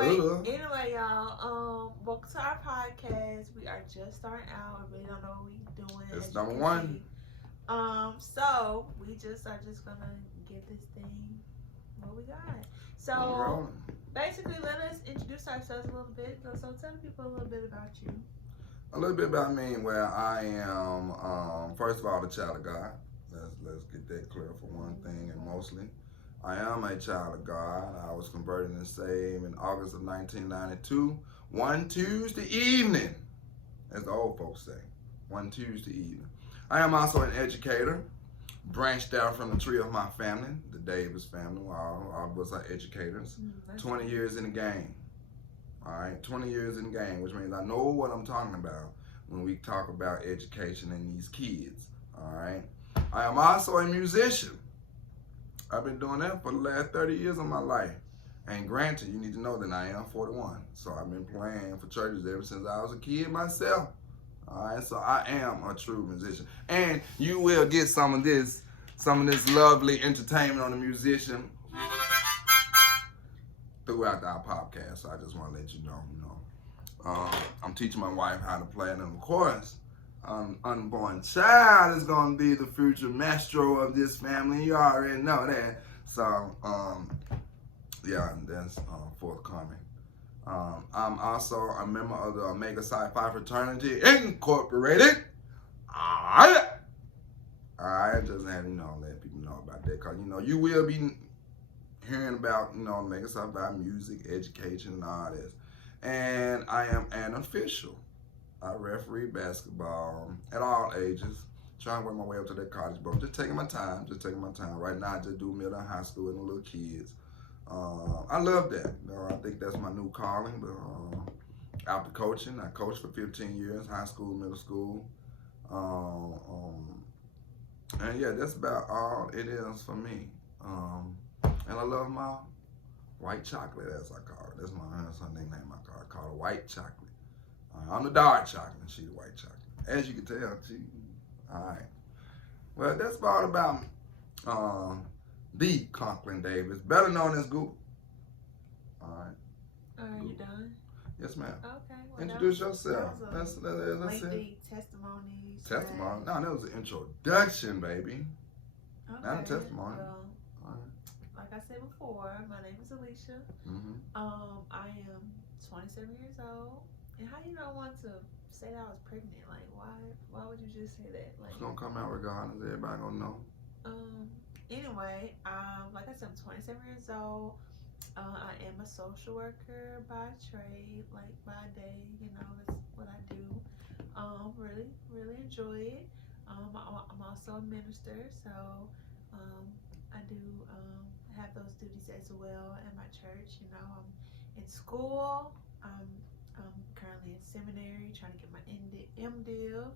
Anyway, y'all. Welcome to our podcast. We are just starting out. We really don't know what we doing. It's As you number can one. see. So we just are just gonna get this thing what we got. We So rolling. basically, let us introduce ourselves a little bit. So tell the people a little bit about you. A little bit about me. Well, I am first of all the child of God. Let's get that clear for one thing, and mostly, I am a child of God. I was converted and saved in August of 1992, one Tuesday evening, as the old folks say, one Tuesday evening. I am also an educator, branched out from the tree of my family, the Davis family. All of us are educators. 20 years in the game. All right, 20 years in the game, which means I know what I'm talking about when we talk about education and these kids. All right, I am also a musician. I've been doing that for the last 30 years of my life. And granted, you need to know that I am 41. So I've been playing for churches ever since I was a kid myself. All right, so I am a true musician. And you will get some of this lovely entertainment on the musician throughout our podcast. So I just want to let you know, I'm teaching my wife how to play, and of course, unborn child is going to be the future maestro of this family. You already know that. So, yeah, that's forthcoming. I'm also a member of the Omega Psi Phi Fraternity Incorporated. Alright. I just had to, let people know about that. Because, you will be hearing about, Omega Psi Phi music, education, and all this. And I am an official. I referee basketball at all ages. Trying to work my way up to that college, but I'm just taking my time. Right now, I just do middle and high school and the little kids. I love that. I think that's my new calling. But after coaching, I coached for 15 years, high school, middle school. And yeah, that's about all it is for me. And I love my white chocolate, as I call it. That's her nickname. I call her white chocolate. I'm the dark chocolate, and she the white chocolate. As you can tell, all right. Well, that's about the Conklin Davis, better known as Google. All right. Are you done? Yes, ma'am. Okay. Well, Introduce yourself. That's a lengthy testimony. Testimony? No, that was an introduction, baby. Okay. Not a testimony. Well, like I said before, my name is Alicia. Mm-hmm. I am 27 years old. And how you don't want to say that I was pregnant? Like, why would you just say that? Like, it's gonna come out regardless. Everybody gonna know. Anyway, like I said, I'm 27 years old. I am a social worker by trade, like by day. That's what I do. Really, really enjoy it. I'm also a minister, so I do have those duties as well at my church. I'm in school. I'm currently in seminary trying to get my MDiv.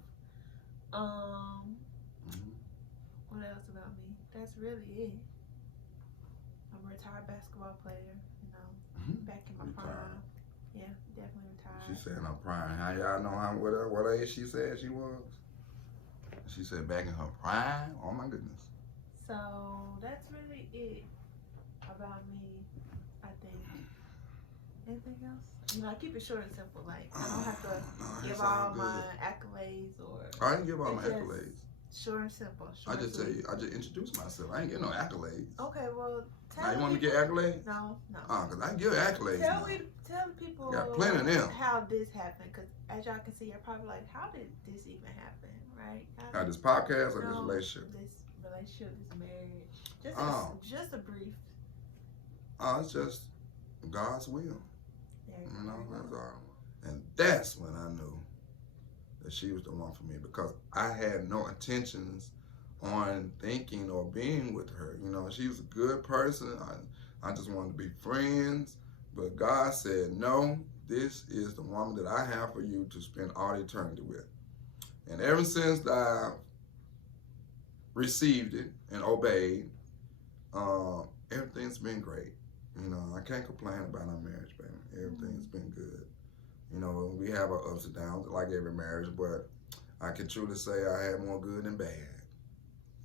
What else about me? That's really it. I'm a retired basketball player, back in my prime. Yeah, definitely retired. She said her prime. How y'all know what age she said she was? She said back in her prime? Oh my goodness. So that's really it about me, I think. Anything else? I keep it short and simple. Like, I don't have to give all my accolades or. I didn't give all my accolades. Short and simple. I just tell you, I just introduced myself. I ain't get no accolades. Okay, well, now you want me to get accolades? No. Because I give accolades. Tell people got plenty of them. How this happened. Because as y'all can see, you're probably like, how did this even happen, right? How this podcast or this relationship? This relationship, this marriage. Just a brief. It's just God's will. That's all. And that's when I knew that she was the one for me, because I had no intentions on thinking or being with her. She was a good person. I just wanted to be friends. But God said, no, this is the woman that I have for you to spend all eternity with. And ever since I received it and obeyed, everything's been great. I can't complain about our marriage, baby. Everything's been good. We have our ups and downs, like every marriage, but I can truly say I had more good than bad,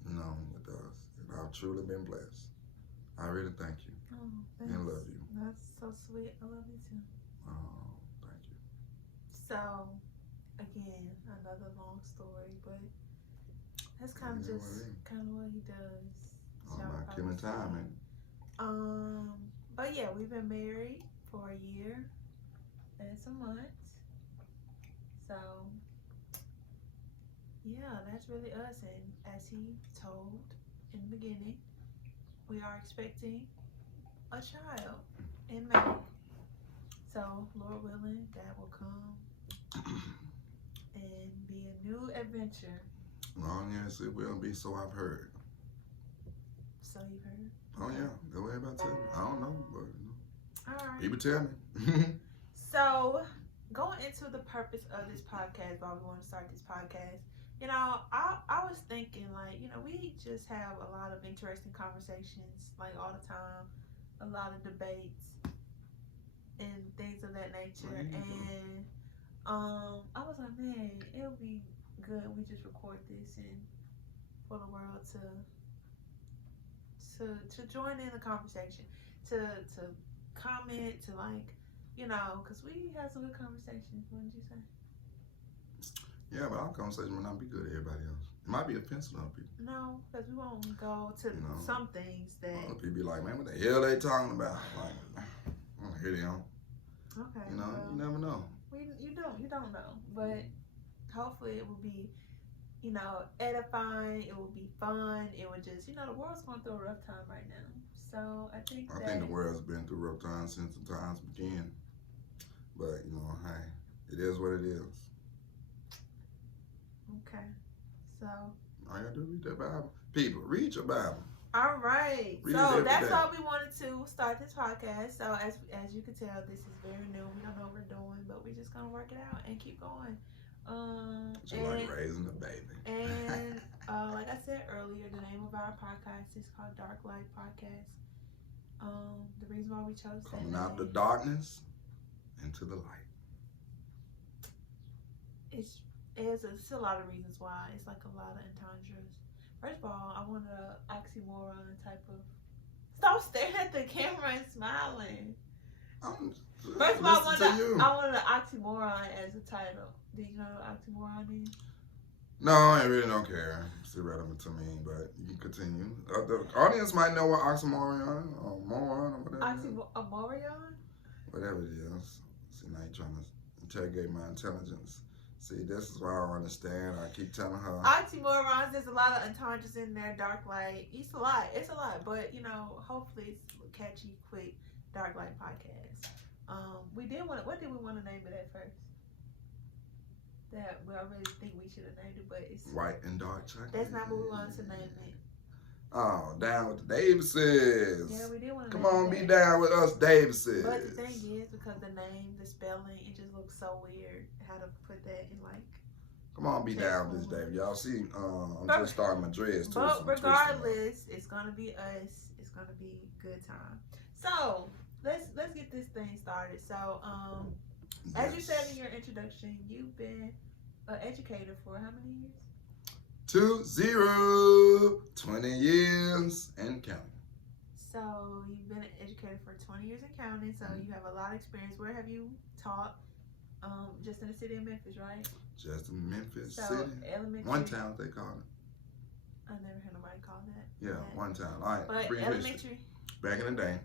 with us. And I've truly been blessed. I really thank you and love you. That's so sweet. I love you too. Oh, thank you. So, again, another long story, but that's kind of Yeah, just what it is. kind of what he does. All Y'all about probably killing see. time, man. But yeah, we've been married for a year and some months. So, yeah, that's really us. And as he told in the beginning, we are expecting a child in May. So, Lord willing, that will come and be a new adventure. Oh, yes, it will be, so I've heard. So you've heard? Oh, yeah, go ahead about tell me. I don't know, but All right. people tell me. So, going into the purpose of this podcast, why we want to start this podcast, I was thinking, like, we just have a lot of interesting conversations, like, all the time, a lot of debates and things of that nature. And I was like, man, it would be good we just record this and for the world to join in the conversation, to comment, to like, because we had some good conversations. Wouldn't you say? Yeah, but our conversation might not be good to everybody else. It might be offensive to other people. No, because we won't go to some things that. Other people be like, man, what the hell they talking about? Like, I don't hear them. Okay. You never know. You don't know, but hopefully it will be, edifying. It will be fun. It will just, the world's going through a rough time right now. So I think the world's been through rough times since the times began. But, hey, it is what it is. Okay. So. All you gotta do is read that Bible. People, read your Bible. All right. Read so that's day. why we wanted to start this podcast. So as you can tell, this is very new. We don't know what we're doing, but we're just gonna work it out and keep going. Like raising a baby. And like I said earlier, the name of our podcast is called Dark Light Podcast. The reason why we chose coming that out the darkness into the light. It's a lot of reasons why. It's like a lot of entendres. First of all, I wanted an oxymoron type of. Stop staring at the camera and smiling. First of all, I wanted an oxymoron as a title. Do you know what oxymoron is? No, I really don't care. It's irrelevant to me, but you can continue. The audience might know what oxymoron or moron or whatever. Oxymorion? Whatever it is. See, now you're trying to interrogate my intelligence. See, this is why I don't understand. I keep telling her. Oxymorons, there's a lot of entendres in there. Dark light. It's a lot. But, hopefully it's catchy, quick. Dark Light Podcast. What did we want to name it at first? That we already think we should have named it, but it's White and Dark Chocolate. That's not what we wanted to name it. Oh, down with the Davises. Yeah, we did want to. Come on, be down with us, Davises. But the thing is, because the name, the spelling, it just looks so weird. How to put that in like. Come on, be down with this, Dave. Y'all see, I'm just starting my dreads too. But regardless, it's gonna be us. It's gonna be good time. So let's get this thing started. So as you said in your introduction, you've been an educator for how many years? 20 years and counting. So you've been an educator for 20 years and counting. So you have a lot of experience. Where have you taught? Just in the city of Memphis, right? Just in Memphis City. Elementary. One town, they call it. I never heard nobody call that. Yeah, one town. All right. But elementary. Back in the day,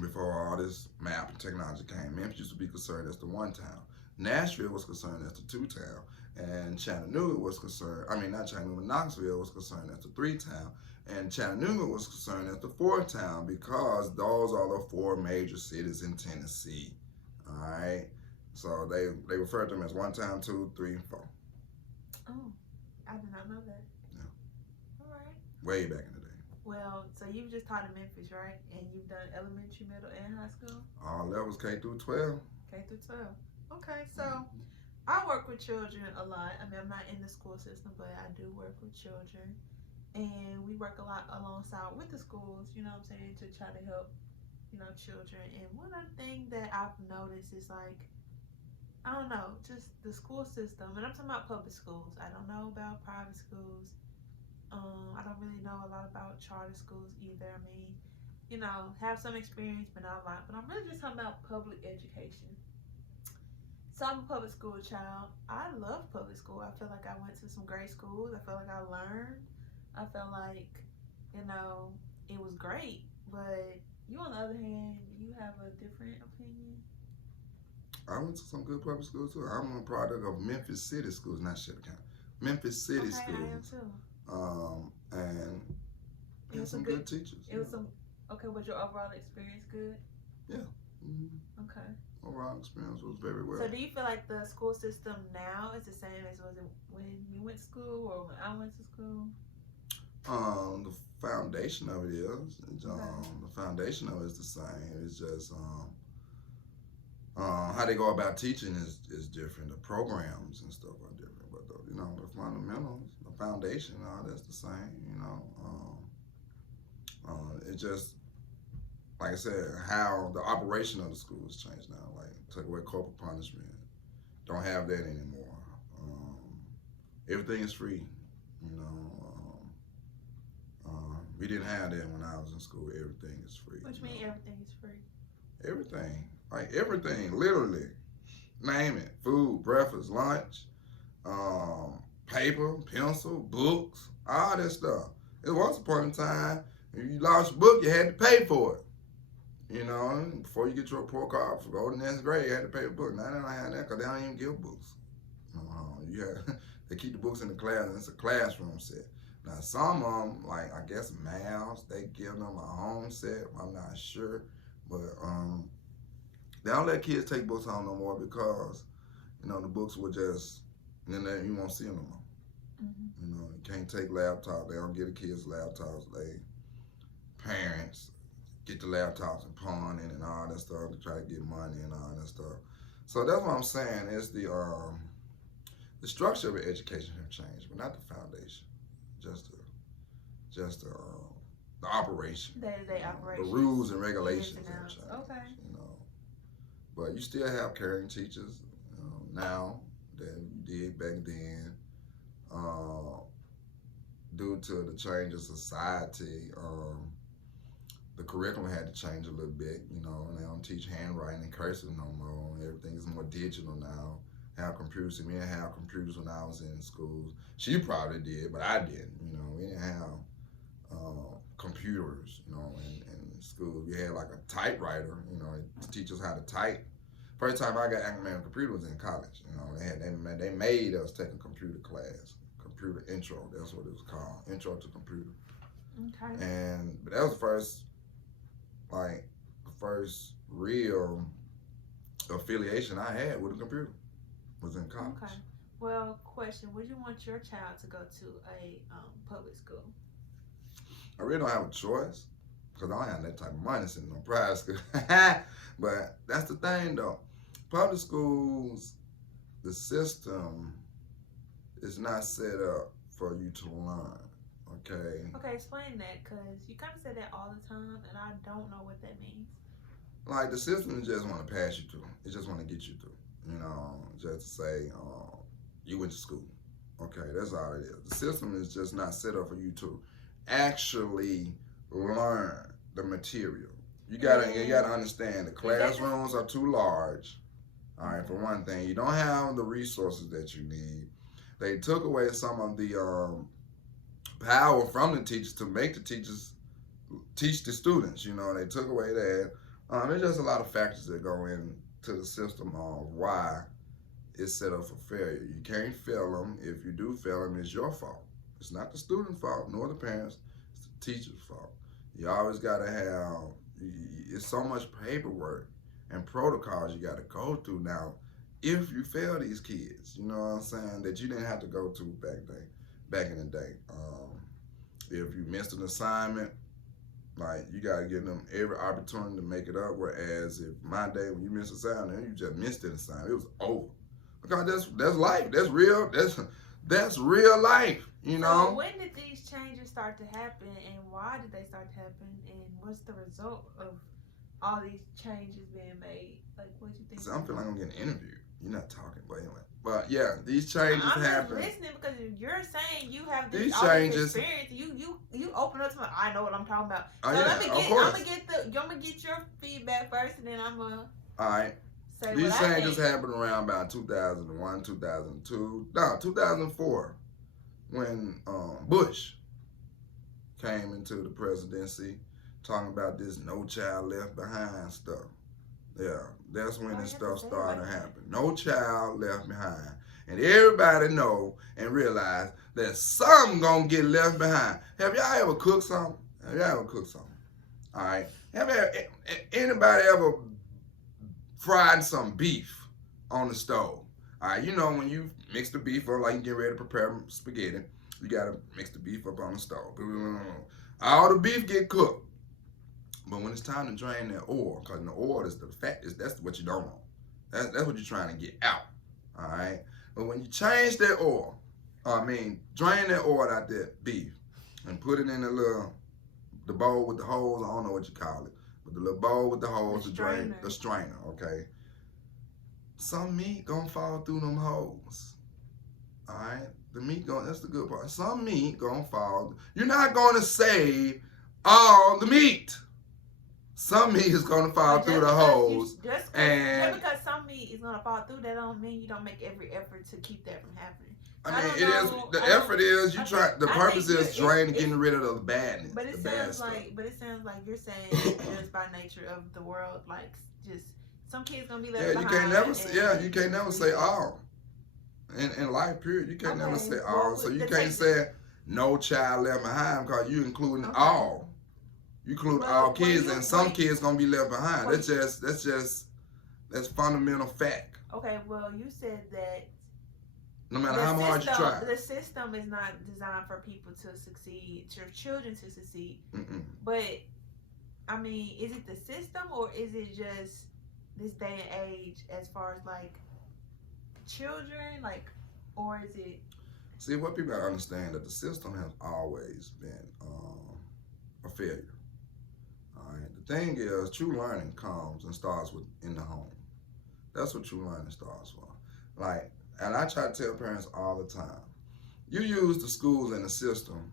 before all this map and technology came, Memphis used to be concerned as the one town. Nashville was concerned as the two town. And Chattanooga was concerned, not Chattanooga, Knoxville was concerned as the three town. And Chattanooga was concerned as the four town because those are the four major cities in Tennessee. All right. So they refer to them as 1 town, 2, 3, 4. Oh, I did not know that. Yeah. All right. Way back in the day. Well, so you've just taught in Memphis, right? And you've done elementary, middle, and high school? All levels, K through 12. K through 12. Okay, so I work with children a lot. I'm not in the school system, but I do work with children. And we work a lot alongside with the schools, to try to help, children. And one other thing that I've noticed is like, I don't know, just the school system, and I'm talking about public schools. I don't know about private schools. I don't really know a lot about charter schools either. have some experience, but not a lot. But I'm really just talking about public education. So I'm a public school child. I love public school. I feel like I went to some great schools. I feel like I learned. I felt like, you know, it was great. But you, on the other hand, you have a different opinion. I went to some good public schools too. I'm a product of Memphis City Schools, not Shelby County. Memphis City Okay, I am Schools. too. And It had was some some good good. teachers. It was some. Okay, was your overall experience good? Yeah. Mm-hmm. Okay. Overall experience was very well. So do you feel like the school system now is the same as was it when you went to school or when I went to school? The foundation of it is. The foundation of it is the same. It's just how they go about teaching is different. The programs and stuff are different, but the fundamentals, the foundation, all that's the same. It's just like I said, how the operation of the school has changed now. Like took away corporal punishment, don't have that anymore. Everything is free. We didn't have that when I was in school. Everything is free. Which means everything is free. Everything, like everything, literally. Name it: food, breakfast, lunch, paper, pencil, books, all that stuff. It was a point in time if you lost your book, you had to pay for it. Before you get your report card for go to the next grade, you had to pay the book. Now they don't have that because they don't even give books. They keep the books in the class, and it's a classroom set. Now some of them, like I guess Mouse, they give them a home set. I'm not sure, but they don't let kids take books home no more because the books will just you won't see them no more. Mm-hmm. You can't take laptops. They don't get the kids laptops. They parents get the laptops and pawn it and all that stuff to try to get money and all that stuff. So that's what I'm saying. Is the structure of education have changed, but not the foundation. Just the operation. Day-to-day operation. The rules and regulations have changed. Okay. But you still have caring teachers now than you did back then. Due to the change of society, the curriculum had to change a little bit. They don't teach handwriting and cursive no more. Everything is more digital now. Have computers. Me and have computers when I was in schools. She probably did, but I didn't. We didn't have computers. In school, we had like a typewriter. To teach us how to type. First time I got acclimated on a computer was in college. They made us take a computer class, computer intro. That's what it was called, intro to computer. Okay. But that was the first real affiliation I had with a computer. Was in college. Okay. Well, question: would you want your child to go to a public school? I really don't have a choice because I don't have that type of money sitting on private school. But that's the thing, though. Public schools, the system is not set up for you to learn. Okay. Okay, explain that because you kind of say that all the time, and I don't know what that means. Like the system just want to pass you through. It just want to get you through. Just to say you went to school. Okay, that's all it is. The system is just not set up for you to actually learn the material. You gotta understand the classrooms are too large. All right, for one thing, you don't have the resources that you need. They took away some of the power from the teachers to make the teachers teach the students. They took away that. There's just a lot of factors that go into the system of why it's set up for failure. You can't fail them. If you do fail them, it's your fault. It's not the student's fault, nor the parents. It's the teacher's fault. You always got to have, it's so much paperwork and protocols you got to go through now if you fail these kids, you know what I'm saying, that you didn't have to go to back in the day. If you missed an assignment, like you gotta give them every opportunity to make it up. Whereas if my day when you missed an assignment, you just missed an assignment, it was over. Because that's life. That's real. That's real life. So when did these changes start to happen, and why did they start to happen, and what's the result of all these changes being made? Like, what do you think? So I'm feeling like I'm getting interviewed. You're not talking, but anyway. But yeah, these changes I'm happen. just listening because you're saying you have These all this changes. experience. You open up to me. I know what I'm talking about. Oh So yeah, let me of get. course. I'm gonna get your feedback first, and then I'm gonna All right. say These what I changes think. happened around about 2001, 2002, no, 2004, when Bush came into the presidency, talking about this No Child Left Behind stuff. Yeah, that's when Why this you have to stuff say it started like that? happening. No child left behind. And everybody know and realize that some gonna get left behind. Have y'all ever cooked something? Have y'all ever cooked something? All right. Anybody ever fried some beef on the stove? All right, you know when you mix the beef up, like you get ready to prepare spaghetti, you gotta mix the beef up on the stove. All the beef get cooked. But when it's time to drain that oil, because the oil is the fat, that's what you don't want. That's what you're trying to get out. All right. But when you change that oil, drain that oil out that beef and put it in the bowl with the holes. I don't know what you call it, but the little bowl with the holes to drain the strainer. Okay. Some meat gonna fall through them holes. All right. The meat that's the good part. Some meat gonna fall. You're not gonna save all the meat. Some meat is gonna fall through the holes. Just because some meat is gonna fall through, that don't mean you don't make every effort to keep that from happening. I mean, it is the effort is you try. The purpose is draining, getting rid of the badness. But it sounds like you're saying just by nature of the world, like just some kids gonna be left behind. You can't never say all. In life, period, you can't never say all. So you can't say no child left behind because you including all. You include all kids, and some kids gonna be left behind. That's fundamental fact. Okay, well, you said that no matter how hard you try, the system is not designed for people to succeed, for children to succeed. Mm-mm. But I mean, is it the system or is it just this day and age as far as like children, like, or is it? See, what people gotta understand that the system has always been a failure. The thing is, true learning comes and starts in the home. That's what true learning starts from. Like, and I try to tell parents all the time, you use the schools and the system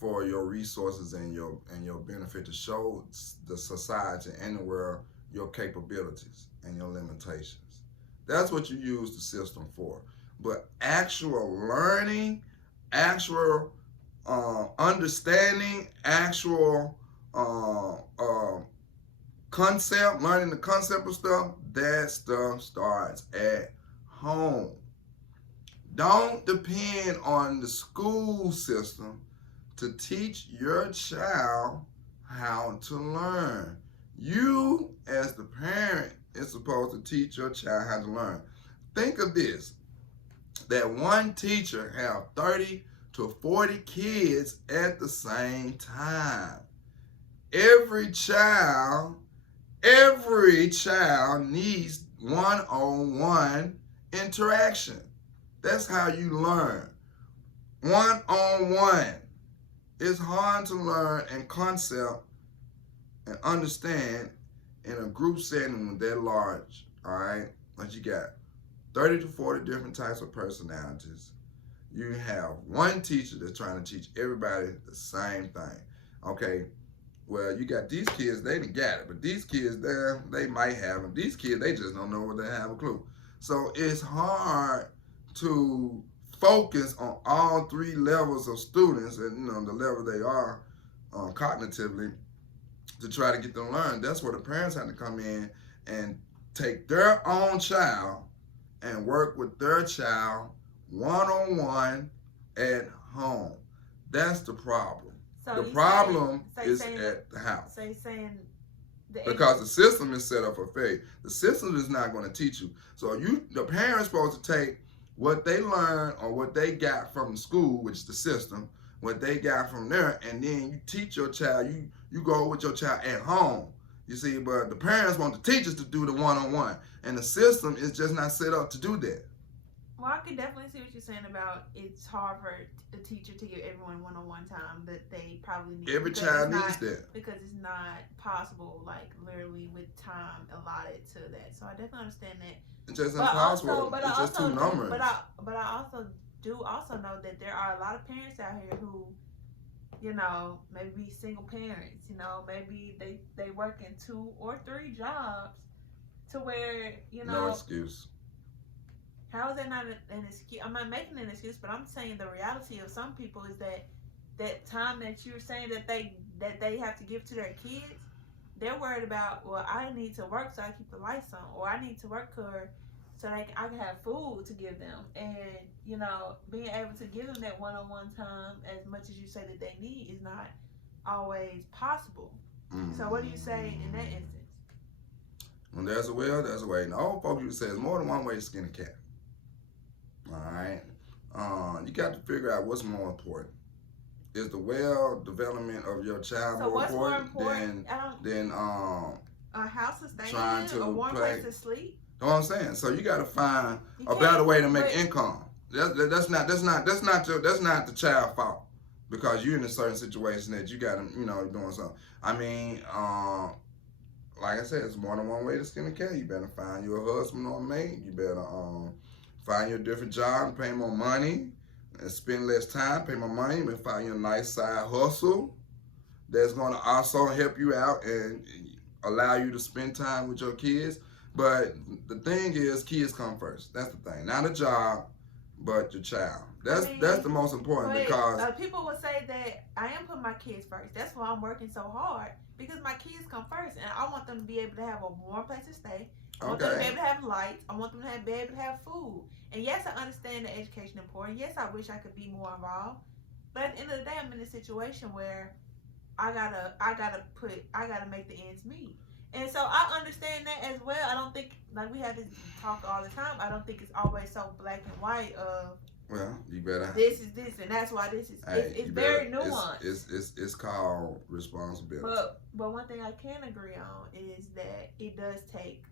for your resources and your benefit to show the society and the world your capabilities and your limitations. That's what you use the system for. But actual learning, actual understanding, actual concept, learning the concept of stuff, that stuff starts at home. Don't depend on the school system to teach your child how to learn. You, as the parent, is supposed to teach your child how to learn. Think of this, that one teacher have 30 to 40 kids at the same time. Every child needs one-on-one interaction. That's how you learn. One-on-one. It's hard to learn and concept and understand in a group setting when they're large, all right? Like you got 30 to 40 different types of personalities. You have one teacher that's trying to teach everybody the same thing, okay? Well, you got these kids, they done got it, but these kids, they might have them. These kids, they just don't know what they have a clue. So it's hard to focus on all three levels of students and the level they are cognitively to try to get them to learn. That's where the parents have to come in and take their own child and work with their child one-on-one at home. That's the problem. So the problem is at the house. So you're saying because the system is set up for failure. The system is not going to teach you. So the parent's supposed to take what they learn or what they got from the school, which is the system, what they got from there, and then you teach your child. You go with your child at home. You see, but the parents want the teachers to do the one-on-one, and the system is just not set up to do that. Well, I can definitely see what you're saying about it's hard for a teacher to give everyone one-on-one time that they probably need. Every because child it's needs not, that. because it's not possible, like literally with time allotted to that. So I definitely understand that. It's just But impossible. but It's I just also too do, numerous. but I also do also know that there are a lot of parents out here who, you know, maybe single parents. You know, maybe they work in 2 or 3 jobs, to where No excuse. how is that not an excuse? I'm not making an excuse, but I'm saying the reality of some people is that that time that you're saying that they have to give to their kids, they're worried about. Well, I need to work so I keep the lights on, or I need to work so I can have food to give them, and you know, being able to give them that one-on-one time as much as you say that they need is not always possible. So what do you say in that instance? When there's a will, there's a way. And the old folks used to say there's more than one way to skin a cat. Alright? You got to figure out what's more important. Is the well development of your child So more what's more important important? than A house to stay trying in, to a warm play? place to sleep. You know what I'm saying? So you got to find You a better can't- way to make but- income. That's not the child's fault, because you're in a certain situation that you got to, you know, doing something. I mean, like I said, it's more than one way to skin a cat. You better find you a husband or a mate. You better find you a different job, pay more money, and spend less time, pay more money. You better find you a nice side hustle that's going to also help you out and allow you to spend time with your kids. But the thing is, kids come first. That's the thing. Not a job, but your child. That's the most important, because people will say that I am putting my kids first. That's why I'm working so hard, because my kids come first, and I want them to be able to have a warm place to stay. I want them to be able to have lights. I want them to be able to have food. And yes, I understand the education important. Yes, I wish I could be more involved. But at the end of the day, I'm in a situation where I gotta make the ends meet. And so I understand that as well. I don't think, like we have this talk all the time, I don't think it's always so black and white of, well, you better. This is this, and that's why this is. Hey, it's very nuanced. It's called responsibility. But one thing I can agree on is that it does take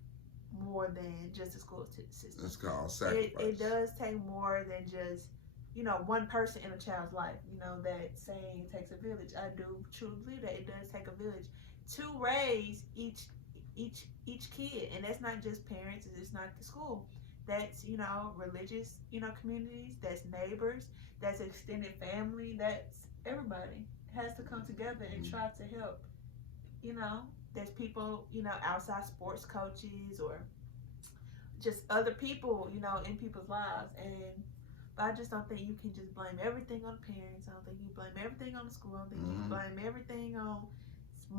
more than just the school system. It's called sacrifice. It does take more than just, you know, one person in a child's life. You know, that saying it takes a village. I do truly believe that it does take a village to raise each kid, and that's not just parents. It's not the school. That's, you know, religious, you know, communities. That's neighbors. That's extended family. That's everybody has to come together and try to help. You know, there's people, you know, outside sports coaches or just other people, you know, in people's lives. But I just don't think you can just blame everything on the parents. I don't think you blame everything on the school. I don't think you blame everything on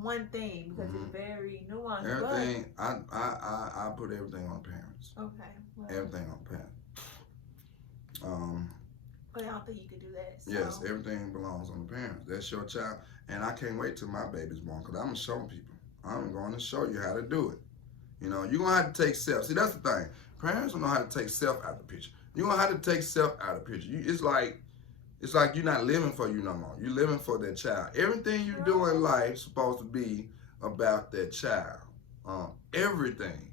one thing, because it's very nuanced. Everything, I put everything on the parents. Okay. Well, everything on the parents. But I don't think you could do that. So. Yes, everything belongs on the parents. That's your child, and I can't wait till my baby's born, because I'm gonna show people. I'm going to show you how to do it. You know, you're gonna have to take self. See, that's the thing. Parents don't know how to take self out of the picture. You're gonna have to take self out of the picture. It's like you're not living for you no more. You're living for that child. Everything you do in life is supposed to be about that child. Everything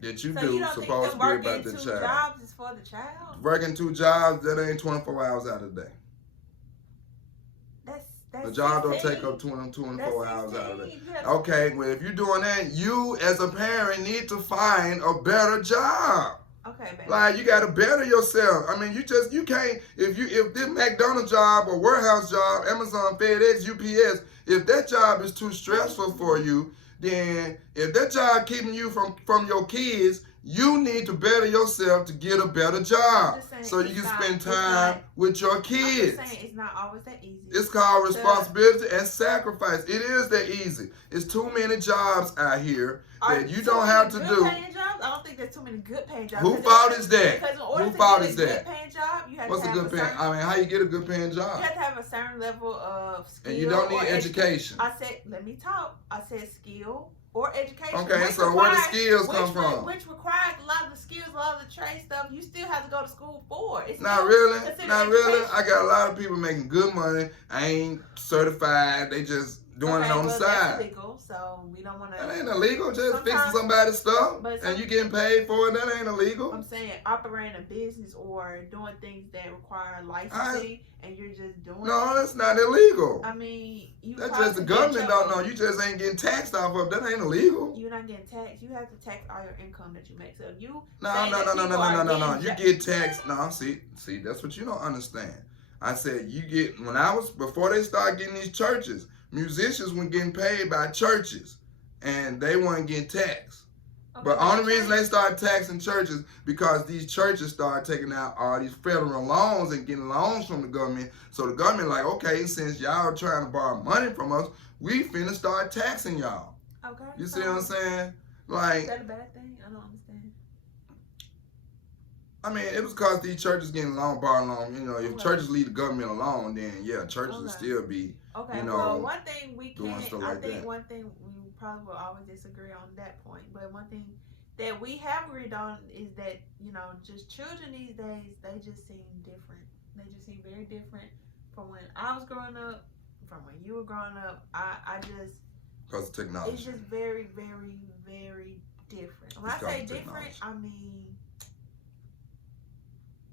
that you do is supposed to be about the child. So you don't think working 2 jobs is for the child? Working 2 jobs, that ain't 24 hours out of the day. That's the job 16. don't take up 24 hours out of the day. That's Okay, well, if you're doing that, you as a parent need to find a better job. Okay, baby. Like, you gotta better yourself. I mean, you can't, if this McDonald's job or warehouse job, Amazon, FedEx, UPS, if that job is too stressful for you, then if that job keeping you from your kids, you need to better yourself to get a better job so you can spend time with your kids. I'm just saying, it's not always that easy. It's called responsibility and sacrifice. It is that easy. It's too many jobs out here that you don't have to do. I don't think there's too many good paying jobs. Who fault is that? Because in order Who to fault get is a that? good paying job, you have What's to a have good paying? I mean, how you get a good paying job? You have to have a certain level of skill. And you don't need or education. I said, let me talk. I said skill or education. Okay, so where the skills come from? Which requires a lot of the skills, a lot of the trade stuff. You still have to go to school for. It's Not still really. considered Not really. education. I got a lot of people making good money. I ain't certified. They just doing it on the That's side. illegal, so we don't want to. That ain't illegal. Just fixing Sometimes- somebody's stuff but and you getting paid for it. That ain't illegal. I'm saying operating a business or doing things that require licensing, and you're just doing. No, it. that's not illegal. I mean, you. That's probably just the could get government don't your- know. You just ain't getting taxed off of it. That ain't illegal. You're not getting taxed. You have to tax all your income that you make. So if you. No. say that people are You getting get taxed. No, see, that's what you don't understand. I said you get before they start getting these churches, musicians were getting paid by churches, and they weren't getting taxed. Okay, But only reason they start taxing churches because these churches start taking out all these federal loans and getting loans from the government. So the government like, okay, since y'all are trying to borrow money from us, we finna start taxing y'all. Okay. You see what I'm saying? Like, Is that a bad thing? I don't understand. I mean, it was because these churches getting borrowing loan. You know, if Okay. churches leave the government alone, then yeah, churches will Okay. still be. Okay, You know, well, one thing we doing can't, stuff I like think that. one thing we probably will always disagree on that point, but one thing that we have agreed on is that, just children these days, they just seem different. They just seem very different from when I was growing up, from when you were growing up. I just, Because of technology. it's just very, very, very different. When It's I say because of different, technology. I mean,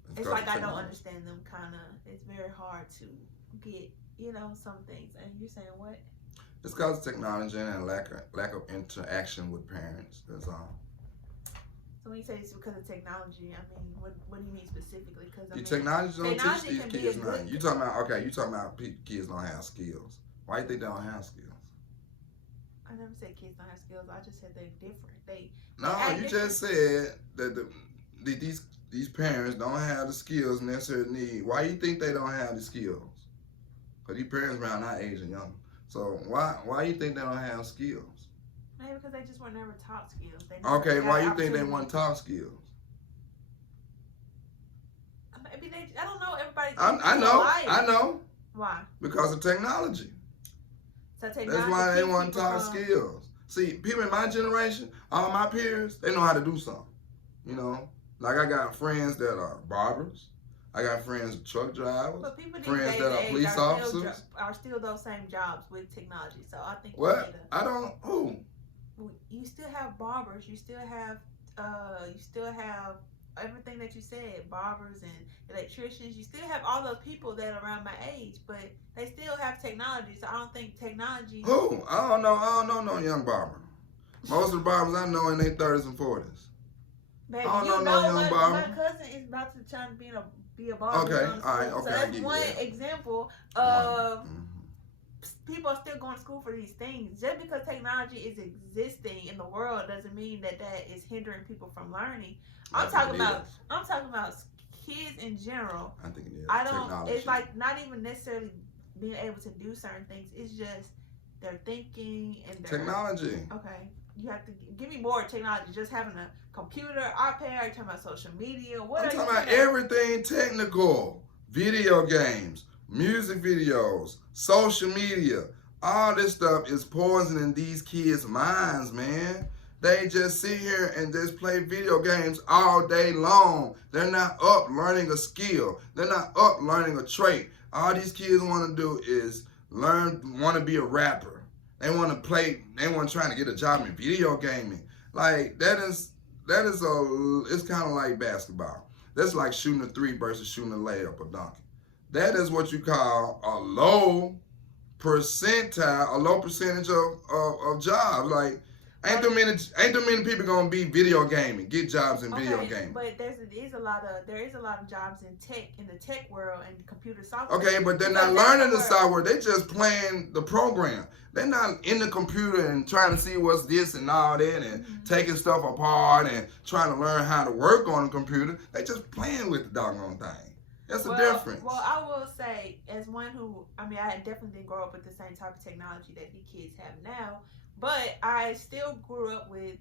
it's because like of I don't technology. understand them, kind of. It's very hard to get, some things. And you're saying what? It's because of technology and lack of interaction with parents. That's all. So when you say it's because of technology, I mean, what do you mean specifically? Because The technology don't technology teach can these be a kids good nothing. You talking about kids don't have skills. Why you think they don't have skills? I never said kids don't have skills. I just said they're different. No, act you different. just said that these parents don't have the skills necessarily need. Why you think they don't have the skills? Because these parents around our age and younger. So why you think they don't have skills? Maybe because they just were never taught skills. They never Okay, got why you think they opportunity. weren't taught skills? Maybe I don't know. Everybody. I know. Why? Because of technology. So technology. That's why they keeps weren't people taught from- skills. See, people in my generation, all my peers, they know how to do something. You know, like I got friends that are barbers. I got friends truck drivers. But people these friends days that are age police officers. are still those same jobs with technology. So I think What? I don't. Who? you still have barbers. You still have everything that you said, barbers and electricians. You still have all those people that are around my age, but they still have technology. So I don't think technology. Who? I don't know no young barber. Most of the barbers I know in their 30s and 40s. Baby, I don't you know know no young my barber. cousin is about to try to be a barber. Okay, going to all right, school. okay, So I that's give you one that. example of Mhm. people are still going to school for these things. Just because technology is existing in the world doesn't mean that is hindering people from learning. I I'm think talking it about is. kids in general. I think it is. I don't. Technology. It's like not even necessarily being able to do certain things. It's just their thinking and their Technology. Okay, you have to give me more technology. Just having a computer, iPad. Are you talking about social media? What I'm are you talking about talking everything technical. Video games, music videos, social media. All this stuff is poisoning these kids' minds, man. They just sit here and just play video games all day long. They're not up learning a skill. They're not up learning a trait. All these kids want to do is want to be a rapper. They want to play, they want to try to get a job in video gaming. Like, it's kind of like basketball. That's like shooting a three versus shooting a layup or dunking. That is what you call a low percentage of jobs. Like, ain't too many people gonna be video gaming, get jobs in video gaming. But there is a lot of jobs in the tech world and computer software. Okay, but they're not learning the software. They just playing the program. They're not in the computer and trying to see what's this and all that and taking stuff apart and trying to learn how to work on the computer. They just playing with the doggone thing. That's the difference. Well, I will say, as one who, I definitely didn't grow up with the same type of technology that the kids have now, but I still grew up with,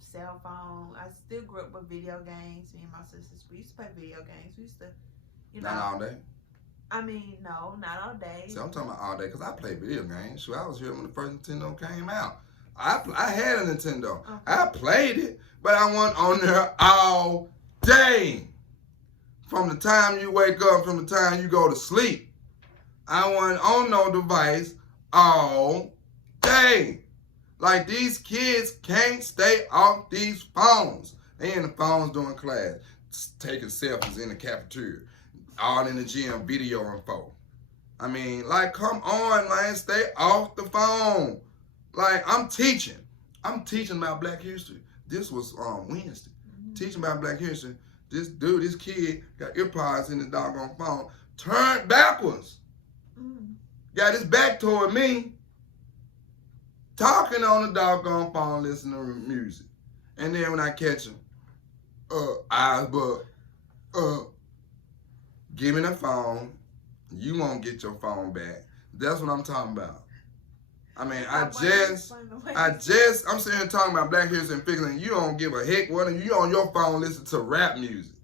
cell phone. I still grew up with video games. Me and my sisters, we used to play video games. We used to, Not all day. No, not all day. See, I'm talking about all day because I play video games. Shoot, I was here when the first Nintendo came out. I had a Nintendo. Okay. I played it, but I wasn't on there all day. From the time you wake up, from the time you go to sleep. I wasn't on no device all day. Like, these kids can't stay off these phones. They in the phones doing class, taking selfies in the cafeteria, all in the gym, videoing folks. I mean, like, come on, man, stay off the phone. Like, I'm teaching about Black History. This was Wednesday. Teaching about Black History. This kid got earpods in his doggone phone, turned backwards. Got his back toward me, talking on the doggone phone, listening to music. And then when I catch him, give me the phone. You won't get your phone back. That's what I'm talking about. I mean, I'm sitting here talking about Black History and figuring you don't give a heck what you on your phone listen to rap music.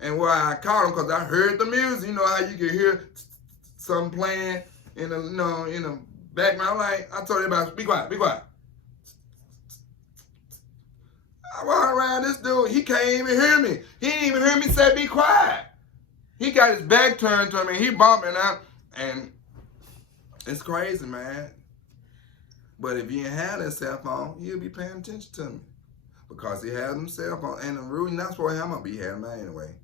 And why I called him, because I heard the music. You know how you can hear something playing in the background. Like, I told everybody, be quiet, be quiet. I walk around this dude, he can't even hear me. He didn't even hear me say be quiet. He got his back turned to me, he bumping out, and it's crazy, man. But if he didn't have that cell phone, he'll be paying attention to me. Because he has them cell phone. And the rule, you're not supposed to have them, but he had them anyway.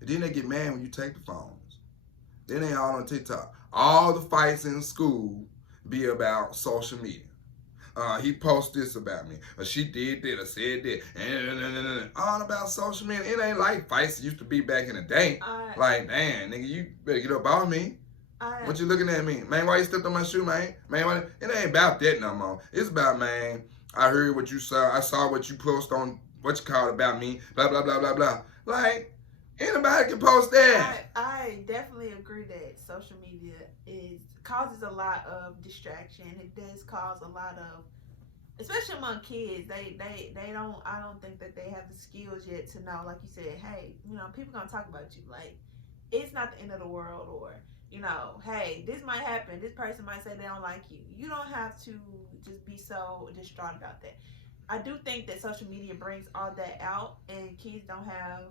And then they get mad when you take the phones. Then they all on TikTok. All the fights in school be about social media. He posted this about me. Or she did that or said that. All about social media. It ain't like fights used to be back in the day. Like, damn, nigga, you better get up off me. What you looking at me? Man, why you stepped on my shoe, man? Man, it ain't about that no more. It's about, man, I heard what you saw. I saw what you post on what you called about me. Blah, blah, blah, blah, blah. Like, anybody can post that. I definitely agree that social media causes a lot of distraction. It does cause a lot of, especially among kids, they don't, I don't think that they have the skills yet to know, like you said, hey, people gonna talk about you. Like, it's not the end of the world, or, hey, this might happen. This person might say they don't like you. You don't have to just be so distraught about that. I do think that social media brings all that out, and kids don't have,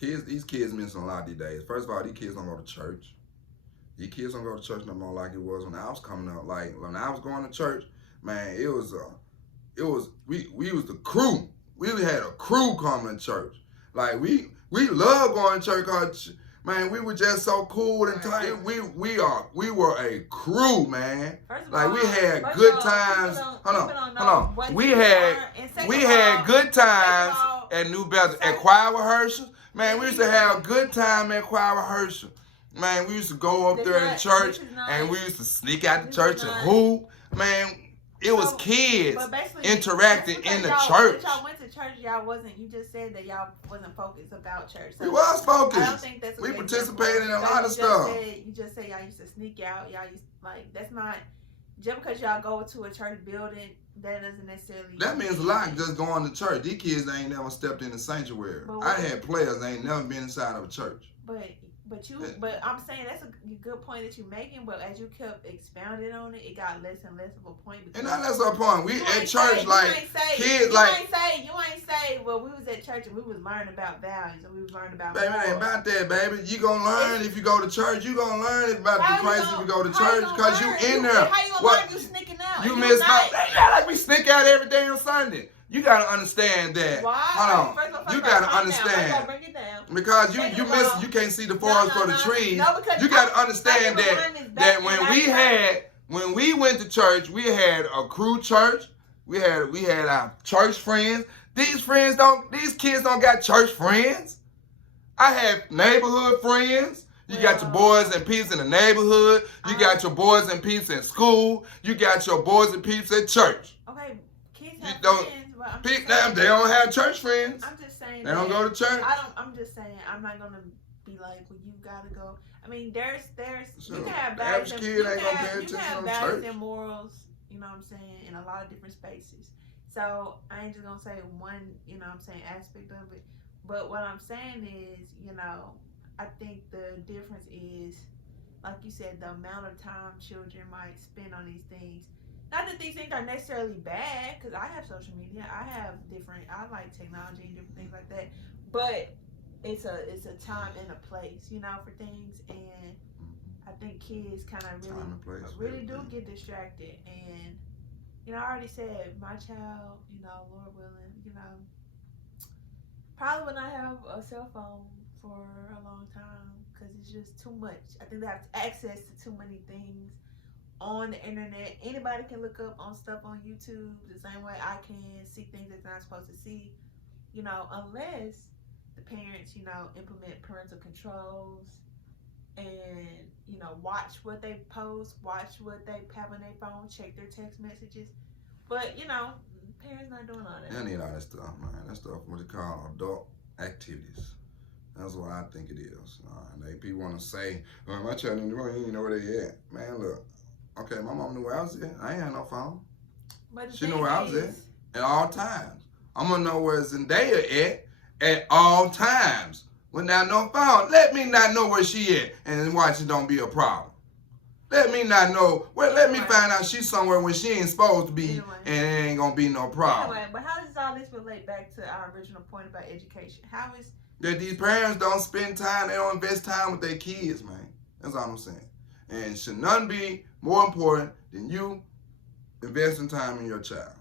These kids missing a lot these days. First of all, these kids don't go to church. These kids don't go to church no more like it was when I was coming up. Like, when I was going to church, man, we was the crew. We had a crew coming to church. Like, we love going to church because, man, we were just so cool and tight. We were a crew, man. Like, we had good times. Hold on. We had good times at New Bethel at choir rehearsal. Man, we used to have good time at choir rehearsal. Man, we used to go up there in church and we used to sneak out the church and hoop. Man, it was kids interacting in the church. Y'all went to church, you just said that y'all wasn't focused about church. So we was focused. I don't think that's we participated in a lot of stuff. You just said y'all used to sneak out. Y'all used, that's not, just because y'all go to a church building, that doesn't necessarily. That means a lot just going to church. These kids ain't never stepped in the sanctuary. I had players that ain't never been inside of a church. But I'm saying that's a good point that you're making. But as you kept expounding on it, it got less and less of a point. And not less of a point. We at church kids you ain't say. Well, we was at church and we was learning about values and we was learning about. Baby, it ain't about that, baby. You gonna learn if you go to church. You gonna learn about the Christ if you go to church because you in there. How you gonna learn? You sneaking out. You miss out. Like we sneak out every day on Sunday. You gotta understand that. Why? Hold on. You gotta understand. Bring it down. Because you miss. You can't see the forest for the trees. You gotta understand that when we went to church, we had a crew church. We had our church friends. These kids don't got church friends. I had neighborhood friends. You got your boys and peeps in the neighborhood. You got your boys and peeps in school. You got your boys and peeps at church. Okay, kids have friends. They don't have church friends. I'm just saying they don't go to church. I'm just saying I'm not gonna be like, well, you gotta go. I mean, there's so you can have values and morals. You know what I'm saying, in a lot of different spaces. So I ain't just gonna say one. Aspect of it. But what I'm saying is, I think the difference is, like you said, the amount of time children might spend on these things. Not that these things are necessarily bad, because I have social media. I like technology and different things like that. But it's a time and a place, for things. And I think kids kind of Time and place. really do everything. get distracted. And you know, I already said my child, you know, Lord willing, you know, probably will not have a cell phone for a long time because it's just too much. I think they have access to too many things on the internet. Anybody can look up on stuff on YouTube the same way I can see things that they're not supposed to see, you know, unless the parents, you know, implement parental controls and, you know, watch what they post, watch what they have on their phone, check their text messages. But, you know, parents not doing all that. They need all that stuff, man. That stuff, what they call adult activities. That's what I think it is. People want to say, oh, my child didn't know where they at. Man, look. Okay, my mom knew where I was at. I ain't had no phone. But She knew where I was at all times. I'm going to know where Zendaya at all times. Without no phone, let me not know where she at and watch it don't be a problem. Let me not know. Well, let me find out she's somewhere when she ain't supposed to be and it ain't going to be no problem. Anyway, but how does all this relate back to our original point about education? How is that these parents don't spend time, they don't invest time with their kids, man. That's all I'm saying. And should none be more important than you investing time in your child.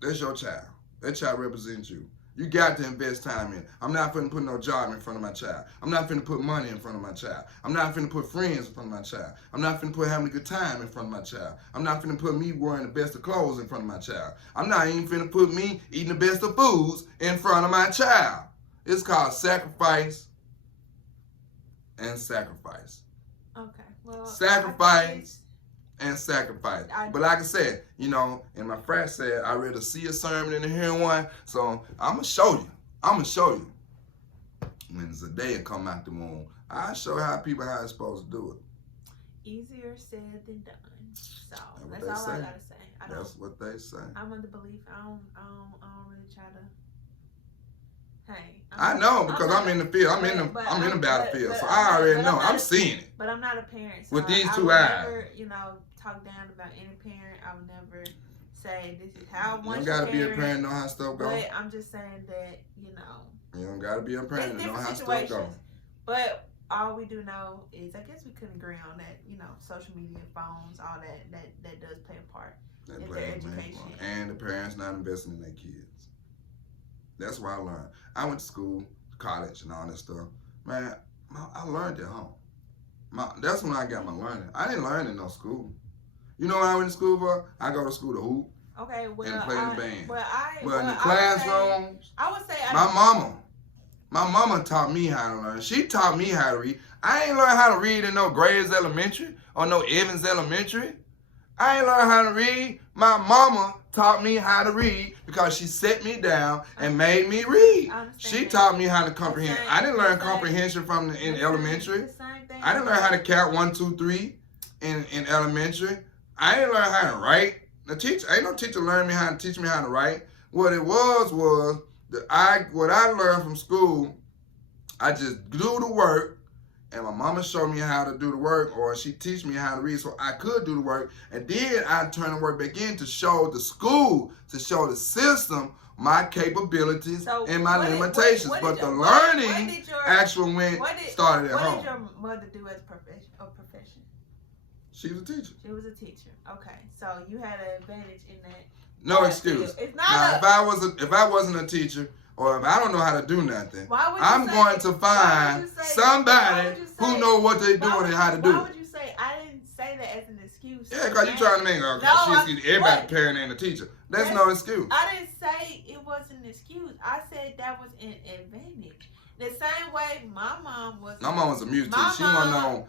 That's your child. That child represents you. You got to invest time in. I'm not finna put no job in front of my child. I'm not finna put money in front of my child. I'm not finna put friends in front of my child. I'm not finna put having a good time in front of my child. I'm not finna put me wearing the best of clothes in front of my child. I'm not even finna put me eating the best of foods in front of my child. It's called sacrifice and sacrifice. Okay. Well, sacrifice and sacrifice. But like I said, you know, and my friend said, I'd rather see a sermon than hear one. So I'm going to show you. I'm going to show you. When Zendaya come out the womb, I'll show how it's supposed to do it. Easier said than done. So that's all I got to say. That's what they say. I'm under belief. I don't really try to. Hey, I know because I'm in the field. I'm in the battlefield, so I already know. I'm seeing it. But I'm not a parent. So with these two eyes. Never, you know, talk down about any parent. I would never say this is how I want you don't gotta be a parent know how stuff goes. But I'm just saying that, you know. You don't gotta be a parent to know how stuff goes. But all we do know is, I guess we couldn't agree on that, you know, social media, phones, all that does play a part in their education. And the parents not investing in their kids. That's where I learned. I went to school, college, and all that stuff. Man, I learned at home. That's when I got my learning. I didn't learn in no school. You know what I went to school for? I go to school to hoop. Okay, well, and play the band. Well, in the classrooms, I would say my mama taught me how to learn. She taught me how to read. I ain't learned how to read in no Grays Elementary or no Evans Elementary. I ain't learned how to read. My mama taught me how to read because she set me down and made me read. She taught me how to comprehend. I didn't learn comprehension in elementary. I didn't learn how to count 1, 2, 3 in elementary. I didn't learn how to write. Ain't no teacher teach me how to write. What it was what I learned from school. I just do the work. And my mama showed me how to do the work, or she teach me how to read so I could do the work. And then I turn the work back in to show the school, to show the system my capabilities and my limitations. But the learning started at home. What did your mother do as a profession? She was a teacher. She was a teacher. Okay, so you had an advantage in that. No excuse. It's not now, if I wasn't a teacher, or if I don't know how to do nothing, I'm going to find somebody who know what they're doing and how to do it. Why would you say, I didn't say that as an excuse? Yeah, because you're trying to make everybody parent and a teacher. That's no excuse. I didn't say it was an excuse. I said that was an advantage. The same way my mom was. My mom was a music teacher. She wasn't no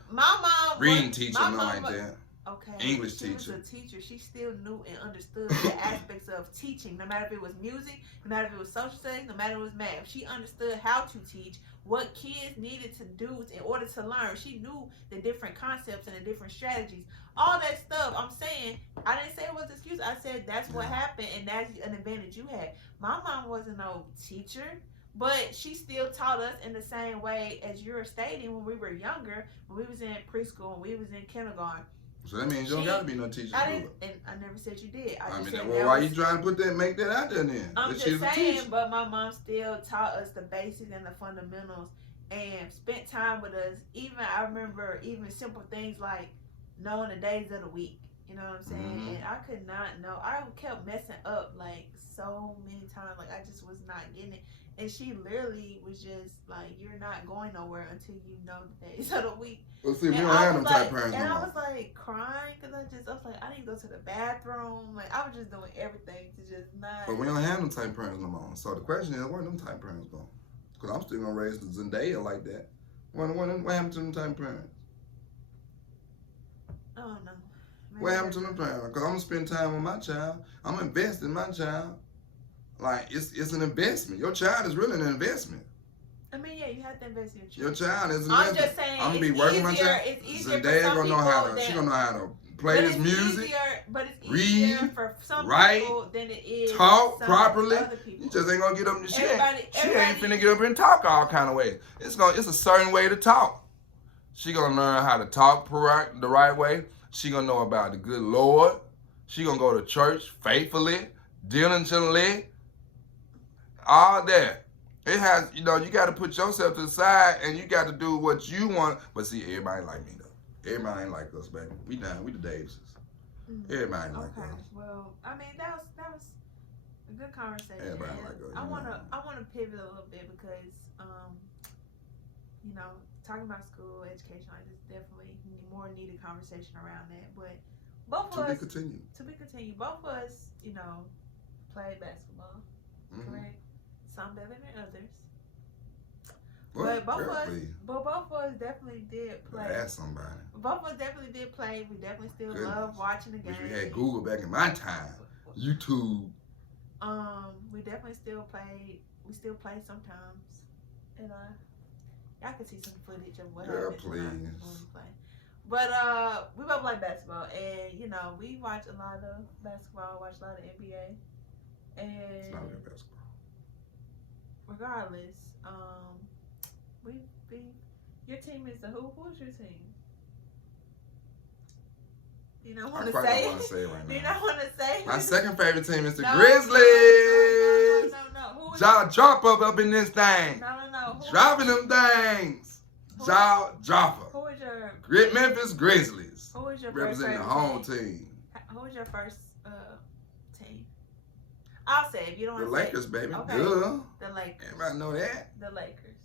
reading teacher or nothing like that. Okay. English teacher. She was a teacher. She still knew and understood the aspects of teaching, no matter if it was music, no matter if it was social studies, no matter if it was math. She understood how to teach, what kids needed to do in order to learn. She knew the different concepts and the different strategies. All that stuff. I'm saying, I didn't say it was an excuse. I said that's what happened, and that's an advantage you had. My mom wasn't no teacher. But she still taught us in the same way as you're stating when we were younger, when we was in preschool, when we was in kindergarten. So that means you don't got to be no teacher. And I never said you did. I mean, why are you trying to make that out there then? I'm just saying, but my mom still taught us the basics and the fundamentals and spent time with us. Even I remember even simple things like knowing the days of the week. You know what I'm saying? Mhm. And I could not know. I kept messing up like so many times. Like I just was not getting it. And she literally was just like, "You're not going nowhere until you know the days of the week." Well, see, we And don't I have was them type like, parents and no I more. was like crying because I was like, I need to go to the bathroom. Like I was just doing everything to just not. But we don't have them type parents no more. So the question is, where them type parents go? Because I'm still gonna raise the Zendaya like that. What happened to them type parents? I don't know. What happened to them parents? Because I'm gonna spend time with my child. I'm gonna invest in my child. Like it's an investment. Your child is really an investment. I mean, yeah, you have to invest in your Your children. child is an I'm investment. just saying, I'm gonna be it's working with my easier. child. It's easier for Zendaya some gonna know people how to. that- She gonna know how to play But this it's music. but it's read, easier for some write, people than it is talk some properly. other people. You just ain't gonna get up. She ain't Everybody- finna get up and talk all kind of ways. It's a certain way to talk. She gonna learn how to talk the right way. She gonna know about the good Lord. She gonna go to church faithfully, diligently, all that. It has, you got to put yourself to the side and you got to do what you want. But see, everybody ain't like me though. Everybody ain't like us, baby. We done. We the Davises. Everybody ain't like us. Well, I mean that was a good conversation. Everybody like us. I wanna pivot a little bit because talking about school education, like there's definitely more needed conversation around that. But both of us to be continued. Both of us, played basketball, correct? Some better than others. Well, but both of us definitely did play. Ask somebody. Both of us definitely did play. We definitely still love watching the game. Wish we had Google back in my time. YouTube. We definitely still play. We still play sometimes, and y'all can see some footage of what happens when we play. But we both play basketball, and we watch a lot of basketball. Watch a lot of NBA, and it's not good basketball. Regardless, your team is the who? Who's your team? Do you not want to say? I don't want to say it right now. Do you not want to say? My second favorite team is the Grizzlies. No. Y'all drop up in this thing. No. Dropping them things. Y'all drop Who is your Memphis Grizzlies? Who is your representing the home team? Who is your first team? I'll say if you don't want the to Lakers, say. baby. Okay. Duh. The Lakers. Everybody know that. The Lakers.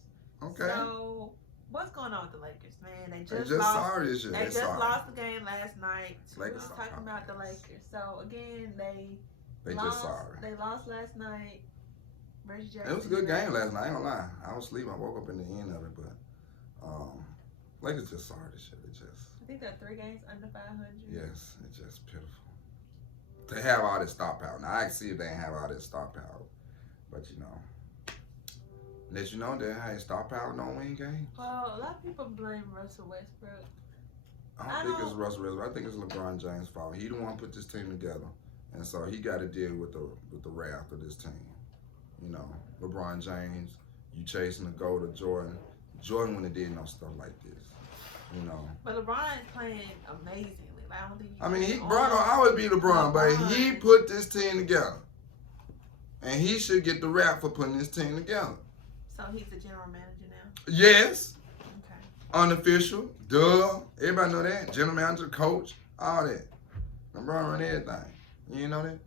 Okay. So what's going on with the Lakers, man? They just lost. Sorry this year. They just lost the game last night. Lakers We're talking about the Lakers. So again, they lost, just sorry. They lost last night. Reggie Jackson. It was a good game last night. I ain't gonna lie. I was asleep. I woke up in the end of it, but Lakers just sorry this year. I think they're 3 games under 500. Yes, it's just pitiful. They have all this star power. Now I can see if they ain't have all this star power, but let you know that hey, star power don't win games. Well, a lot of people blame Russell Westbrook. I don't think it's Russell Westbrook. I think it's LeBron James' fault. He the one put this team together, and so he got to deal with the wrath of this team. LeBron James, you chasing the goal to Jordan. Jordan wouldn't have did no stuff like this. But LeBron is playing amazingly. Like, I don't think. LeBron will always be LeBron, but he put this team together, and he should get the rap for putting this team together. So he's the general manager now. Yes. Okay. Unofficial. Duh. Everybody know that. General manager, coach, all that. LeBron run everything. You know that?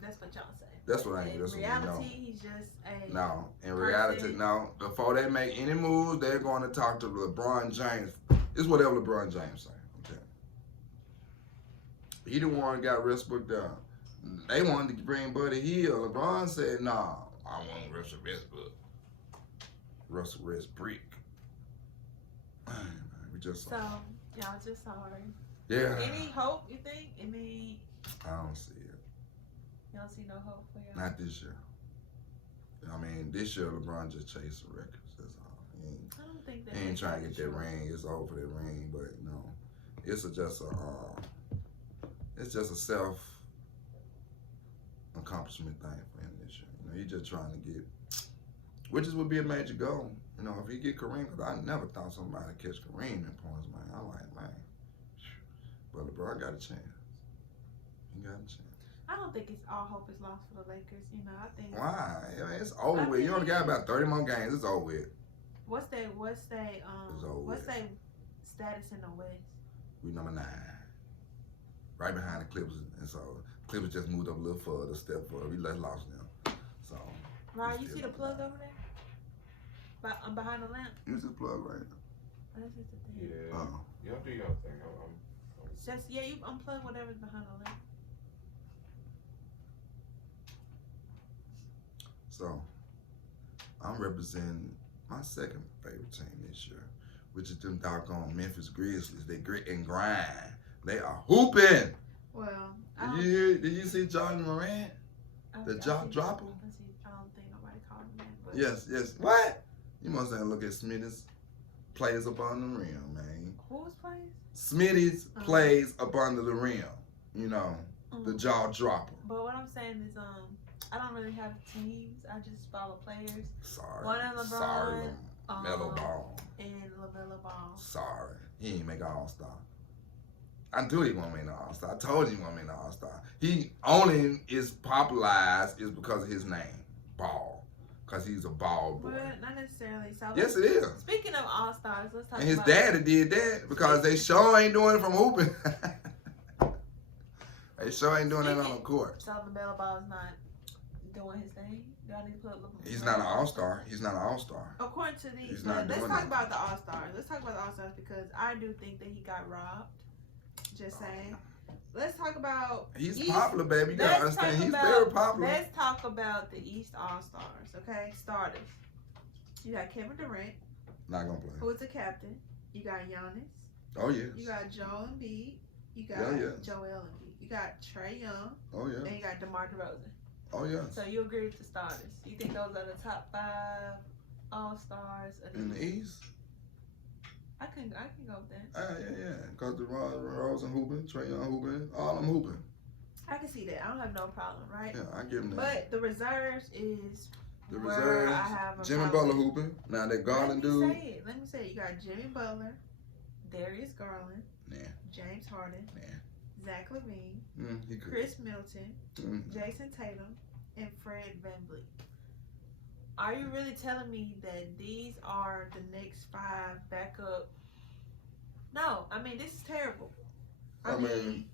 That's what y'all say. That's what I mean. That's in what we know. reality, he's just a No. In reality, no. Before they make any moves, they're going to talk to LeBron James. It's whatever LeBron James say. Okay. He the one got Westbrook down. They wanted to bring Buddy Hield. LeBron said, "Nah, I want Russell Westbrook." Russell Westbrook. We just so y'all just sorry. Yeah. Any hope you think? I don't see it. You don't see no hope for y'all? Not this year. This year LeBron just chased the records. That's all. I don't think that. He ain't trying to get that ring. It's over that ring, but it's just a self accomplishment thing for him this year. He just trying to get, which would be a major goal. If he get Kareem, because I never thought somebody would catch Kareem in points, man. I'm like, man. But LeBron got a chance. He got a chance. I don't think it's all hope is lost for the Lakers. I think. Why? It's over with. You only got about 30 more games. It's over with. What's they It's over what's with. they status in the West? We number 9, right behind the Clippers, and so Clippers just moved up a little further, step further. We just lost them, so. Right, we you still see the number plug 9. over there? Behind the lamp? Use this plug right there. That's just the thing. Yeah. Oh. Y'all do y'all thing. It's just, yeah, you unplug whatever's behind the lamp. So, I'm representing my second favorite team this year, which is them doggone Memphis Grizzlies. They grit and grind. They are hooping. Well, Did you see John Morant? The jaw dropper? I don't think nobody called him that. But Yes. What? You must have look at Smitty's plays up on the rim, man. who's playing? Smitty's plays up under the rim. You know, the jaw dropper. But what I'm saying is, I don't really have teams. I just follow players. Sorry. One in LeBron, Sorry, Mellow Ball. And LaMelo Ball. Sorry. He ain't make an all-star. I knew he won't make an all-star. I told you he won't make an all-star. He only is popularized is because of his name, Ball. Because he's a ball boy. But not necessarily. So Yes, it is. Speaking of All Stars, let's talk And his about daddy did that because they sure ain't doing it from hooping. They sure ain't doing that on the court. So LaMelo Ball is not doing his thing. Y'all need to put LeBron. He's not an all-star. He's not an all-star. According to these, He's not let's doing talk that. about the All Stars. Let's talk about the All Stars because I do think that he got robbed. Just saying. Let's talk about. He's East- popular, baby. You let's gotta understand. talk He's about- very popular. Let's talk about the East All Stars, okay? Starters. You got Kevin Durant, Not gonna play. who is the captain. You got Giannis. Oh, yes. You got Joel Embiid. You got yes. Joel Embiid. You got Trae Young. Oh, And yeah. you got DeMar DeRozan. Oh, yes. So you agree with the starters? You think those are the top 5 All Stars? In the East? I can go with that. Yeah. Because the Rosen hooping, Trae Young hooping, all of them hooping. I can see that. I don't have no problem, right? Yeah, I give them that. But the reserves is The where reserves, I have a Jimmy problem. Butler hooping. Now that Garland dude. Let me say it. You got Jimmy Butler, Darius Garland, Nah. James Harden, Nah. Zach LaVine, He could. Chris Middleton, Mm. Jason Tatum, and Fred VanVleet. Are you really telling me that these are the next 5 backup? No, I mean this is terrible. I mean,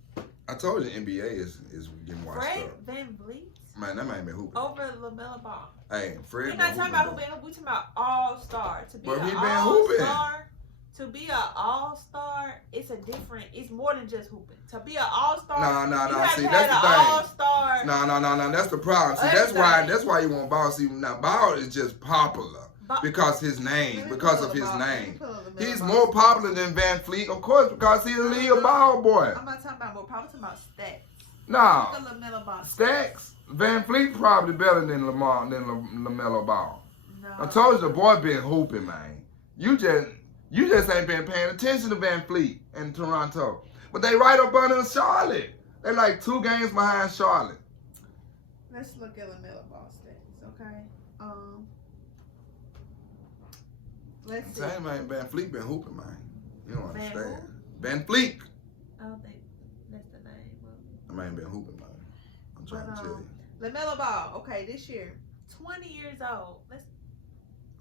I told you NBA is getting washed Fred up. VanVleet Man, that man been hooping. over LaMelo Ball. Hey, Fred We're been not talking about hooping, who been. We talking about all star. To be But an he been all hooping. star, to be an all star, it's a different. It's more than just hooping. To be an all star, No. you have See, to that's have the an thing. all star. No. That's the problem. See, that's why you want Ball. See, now Ball is just popular because his name, because of his name. He's more popular than Van Fleet, of course, because he's a league ball boy. I'm not talking about more. I'm talking about stats. Nah, Look at LaMelo Ball. Stacks. Van Fleet probably better than LaMelo Ball. No. I told you the boy been hooping, man. You just ain't been paying attention to Van Fleet in Toronto. But they right up under Charlotte. They like 2 games behind Charlotte. Let's look at LaMelo Ball stats, okay? Let's see. Same man, Van Fleet been hooping, man. You don't Van understand. Van Fleet. I don't think that's the name. That man been hooping, man. I'm trying to tell you. LaMelo Ball, okay, this year, 20 years old. Let's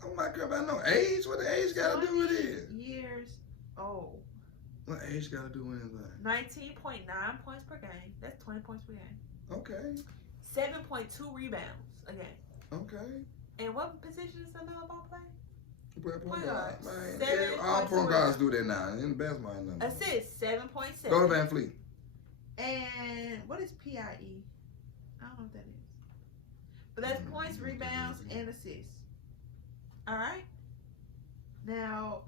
Oh my God, I know age. What the age got to do with it? years old. What age got to do with anything? 19.9 points per game. That's 20 points per game. Okay. 7.2 rebounds a game. Okay. And what position does LaMelo Ball play? You play point Point guard. guard. Man, 7 all points point per guards do that now. In the basketball, ain't nothing. Assists, 7.7. Go to Van Fleet. And what is PIE? I don't know what that is. But that's points, rebounds, and assists. All right. Now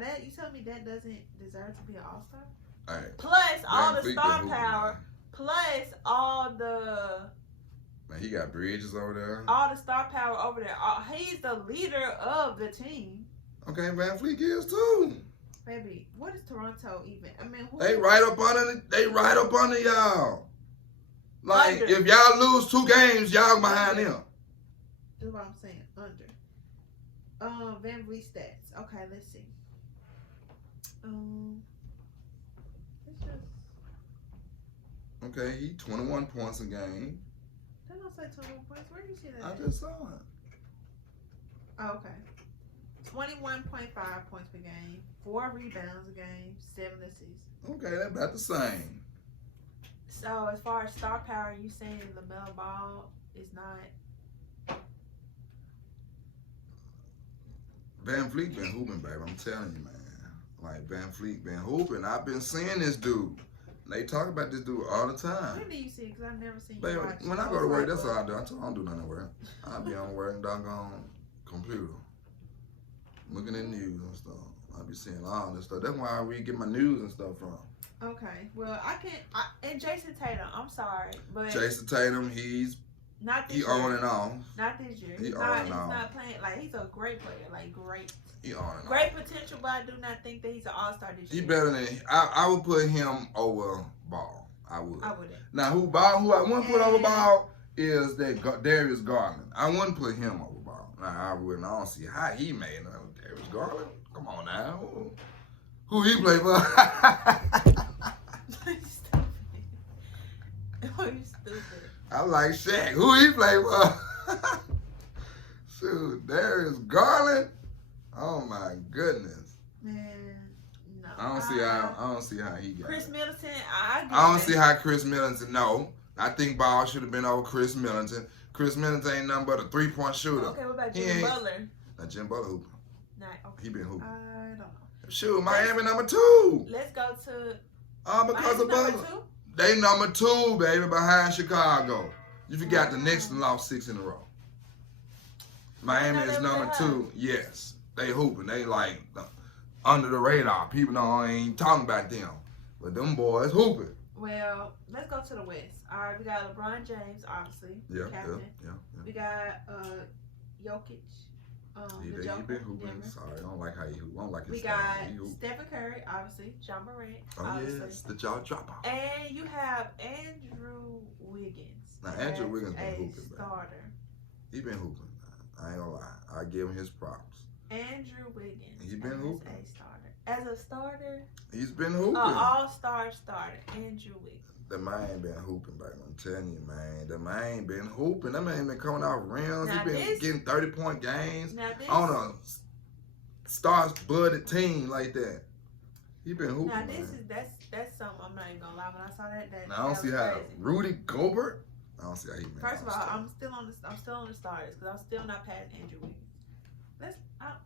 that you tell me that doesn't deserve to be an all-star? All right. Plus all Van the Fleet star been hooping, power. man. Plus all the Man, he got Bridges over there. star power over there. He's the leader of the team. Okay, Van Fleet is too. Baby, what is Toronto even? I mean, who? They right up under y'all. Like, Under. if y'all lose 2 games, y'all behind them. That's what I'm saying. Under. Van Vliet stats. Okay, let's see. It's just. Okay, he 21 points a game. That don't say 21 points. Where do you see that? I at? just saw it. Oh, okay. 21.5 points per game, 4 rebounds a game, 7 assists. Okay, that's about the same. So as far as star power, you saying LaMelo Ball is not? Van Fleet been hooping, baby. I'm telling you, man. Like Van Fleet been hooping. I've been seeing this dude. They talk about this dude all the time. When do you see it? Because I've never seen Baby, you watch. when I go to work, that's all I do. I don't do nothing at work. I be on work and doggone computer. Looking at news and stuff. I be seeing all this stuff. That's where I really get my news and stuff from. Okay, well I can. And Jason Tatum, I'm sorry, but Jason Tatum, he's not this he year. on and off. Not this year. He He's on not. and He's off. not playing like he's a great player. Like great, He on and off. great potential, but I do not think that he's an all-star this He year. better than I would put him over Ball. I would. I wouldn't. Now who I wouldn't put over Ball is that Darius Garland. I wouldn't put him over Ball. Now I wouldn't. I don't see how he made it. Darius Garland. Come on now. Who he play for? Stupid. Oh, you stupid. I like Shaq. Who he play for? Shoot, Darius Garland. Oh my goodness. Man, no. I don't see how he got Chris it. Middleton, I don't see how Chris Middleton. No, I think Ball should have been over Chris Middleton. Chris Middleton ain't nothing but a 3-point shooter. Okay, what about He Jimmy ain't- Butler? Now Jim Butler hooping. Nah, okay. He been hooping. I don't know. Shoot, Miami number 2. Let's go to All because of Miami Butler. number 2. They number 2, baby, behind Chicago. You forgot the Knicks and lost 6 in a row. Miami is number 2. Yes, they hooping. They like under the radar. People don't ain't talking about them, but them boys hooping. Well, let's go to the West. All right, we got LeBron James, obviously, captain. Yeah. We got Jokic. He The been Joker, hooping. Denver. Sorry, I don't like how he hoop. I don't like his We style. got He hoop. Stephen Curry, obviously. John Morant, Oh obviously. yes, the jaw dropper. And you have Andrew Wiggins. Now, Andrew as Wiggins been a hooping, man. starter. He been hooping. I ain't gonna lie. I give him his props. Andrew Wiggins. He been as hooping. a starter. As a starter, He's been hooping. all-star starter, Andrew Wiggins. The man been hooping, baby. I'm telling you, man. The man been hooping. That man been coming off rims. Now He been getting 30-point games Now this, on a star-blooded team like that. He been hooping, now man. this is that's something I'm not even gonna lie. When I saw that Now, I don't that see was how crazy. Rudy Gobert. I don't see how he made. First of all, all-star. I'm still on the starters because I'm still not past Andrew Wiggins.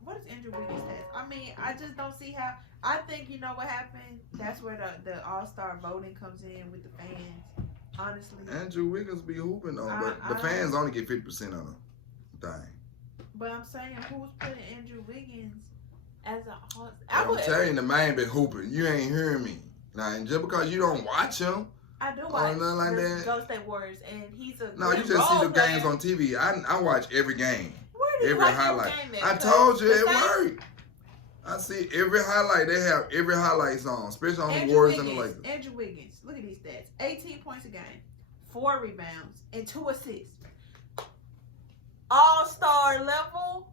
What is Andrew Wiggins' stats? I mean, I just don't see how. I think you know what happened. That's where the all-star voting comes in with the fans. Honestly, Andrew Wiggins be hooping though, but I the don't- fans only get 50% of the thing. but I'm saying who's putting Andrew Wiggins as a all? I'm telling you, the man been hooping. You ain't hearing me. Now, and just because you don't watch him, I do or watch nothing like the that. Golden State Warriors, and he's a no, you good just see role the games player. on TV. I watch every game, Where do you every watch your highlight. game at? I 'Cause told you the it Saints- worked. I see every highlight. They have every highlight song, especially on the Andrew Warriors and the Wiggins, Lakers. Andrew Wiggins, look at these stats: 18 points a game, 4 rebounds, and 2 assists. All-star level.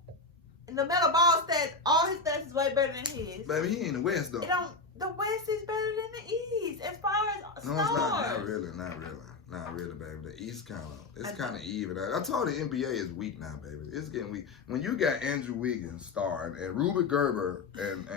And the LaMelo Ball stats, all his stats is way better than his. Baby, he in the West though. It don't. The West is better than the East as far as No, stars. it's not. Not really, baby. The East it's kind of even. I told the NBA is weak now, baby. It's getting weak. When you got Andrew Wiggins starting and Ruben Gerber and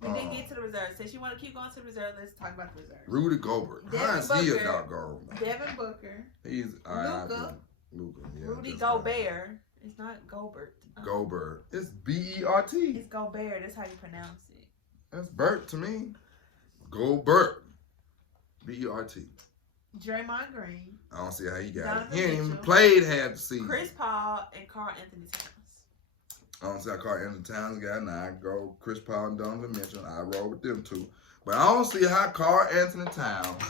We didn't get to the reserve. Since you want to keep going to the reserve, let's talk about the reserve. Rudy Gobert. Devin How is he a Booker. doggone? Devin Booker, He's Luka. Luka. Yeah, Rudy just Gobert. It's not Gobert. Gobert. It's Bert. It's Gobert. That's how you pronounce it. That's Bert to me. Gobert. Bert. Draymond Green, I don't see how he got Donovan it. He ain't even Mitchell. played half the season. Chris Paul, and Karl Anthony Towns. I don't see how Carl Anthony Towns got. Now I go Chris Paul and Donovan Mitchell. I roll with them two. But I don't see how Carl Anthony Towns,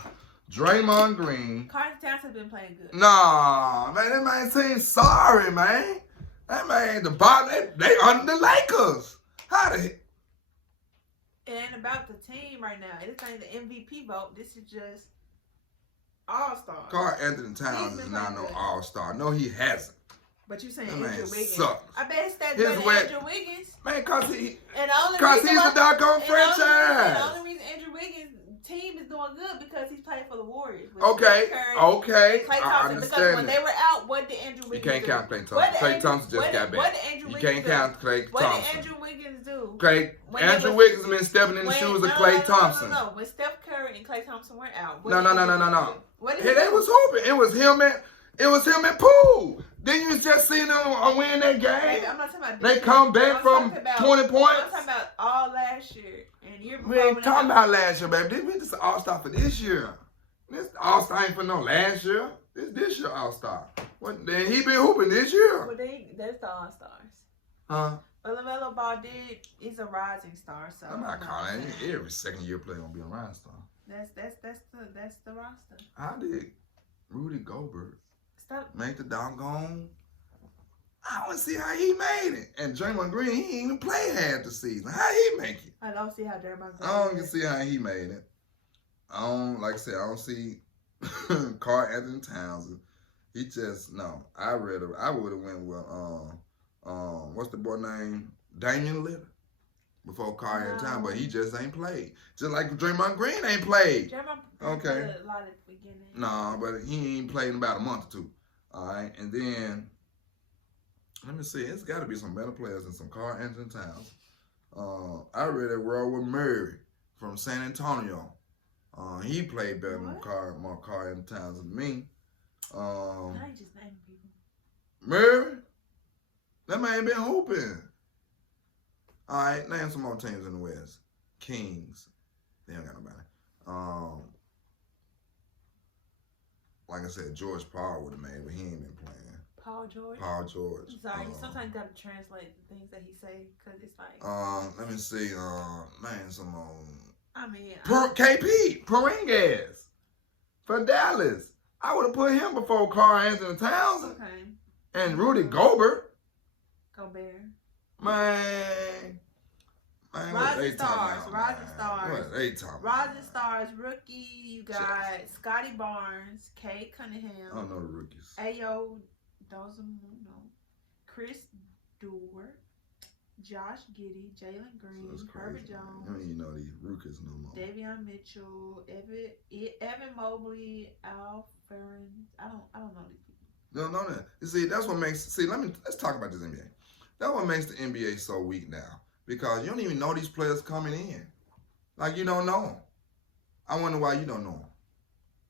Draymond Green. Karl Anthony Towns has been playing good. Nah, man, that man seems sorry, man. That man, the bottom, they under the Lakers. How the heck? It ain't about the team right now. This ain't the MVP vote. This is just all-star. Carl Anthony He's Towns been is not playing no good. all-star. No, he hasn't. But you saying That Andrew man Wiggins. sucks. I bet his stats His better than wet- Andrew Wiggins. Man, cause And the only he's reason the why- doggone and the only franchise. reason Andrew Wiggins team is doing good because he's playing for the Warriors. with Okay, Steph Curry okay, and Klay I Thompson. Because when understand they that. were out, what did Andrew You Wiggins can't do? count Klay What Thompson. did Klay Andrew- Thompson just what got did- back. What did Andrew You Wiggins can't do? count Klay What did Thompson. Andrew Wiggins do? Klay, When they Andrew was- Wiggins been stepping in the When- shoes no, of no, Klay no, no, Thompson. No, when Steph Curry and Klay Thompson were out. what No, did no, no, Andrew no, no, Wiggins no. do? What did Hey, he they do? was hooping. It was him and Poole. Then you just seen them win that Baby, game. I'm not talking about They this come year. back I'm from talking about- 20 I'm points. talking about all last year and year before. We ain't when talking they- about last year, baby. This is All-Star for this year. This All-Star ain't for no last year. This year All-Star. What? Then he been hooping this year. Well, that's the All Stars. Huh? But LaMelo Ball he's a rising star. So I'm not calling it. Every second year player gonna be a rising star. That's the roster. How did Rudy Gobert Stop. make the doggone? I don't see how he made it. And Draymond Green, he ain't even play half the season. How he make it? I don't see how Draymond. I don't see how he made it. I don't, like I said, I don't see Karl Anthony Towns. He just, no. I would have went with, what's the boy name? Damian Lillard. Before Karl Anthony Towns, but he just ain't played. Just like Draymond Green ain't played. Draymond Okay. played a lot at the beginning. No, but he ain't played in about a month or two. All right, and then let me see. It's got to be some better players than some Karl Anthony Towns. I read a world with Murray from San Antonio. He played better than more Karl Anthony Towns than me. Now you just naming people. Murray, that man been hooping. All right, name some more teams in the West. Kings, they don't got nobody. Like I said, George Paul would have made it, but he ain't been playing. Paul George. Paul George. I'm sorry, you sometimes gotta translate the things that he say because it's like. Let me see. Man, some I mean. KP Porzingis for Dallas. I would have put him before Karl Anthony Towns Okay. and Rudy Gobert. Gobert. Man, what they Rising talking Stars. about, Rising man? Stars. What they talking about? Rising Stars rookie. You got Scotty Barnes, Kay Cunningham. I don't know the rookies. Ayo Dosunmu, Chris Dort, Josh Giddey, Jalen Green, That's crazy, Herbert man. Jones, You don't even know these rookies no more. Davion Mitchell, Evan Mobley, Al Ferrin. I don't know these people. No, that. You see, that's what makes. See, let's talk about this NBA. That's what makes the NBA so weak now, because you don't even know these players coming in. Like, you don't know them. I wonder why you don't know them.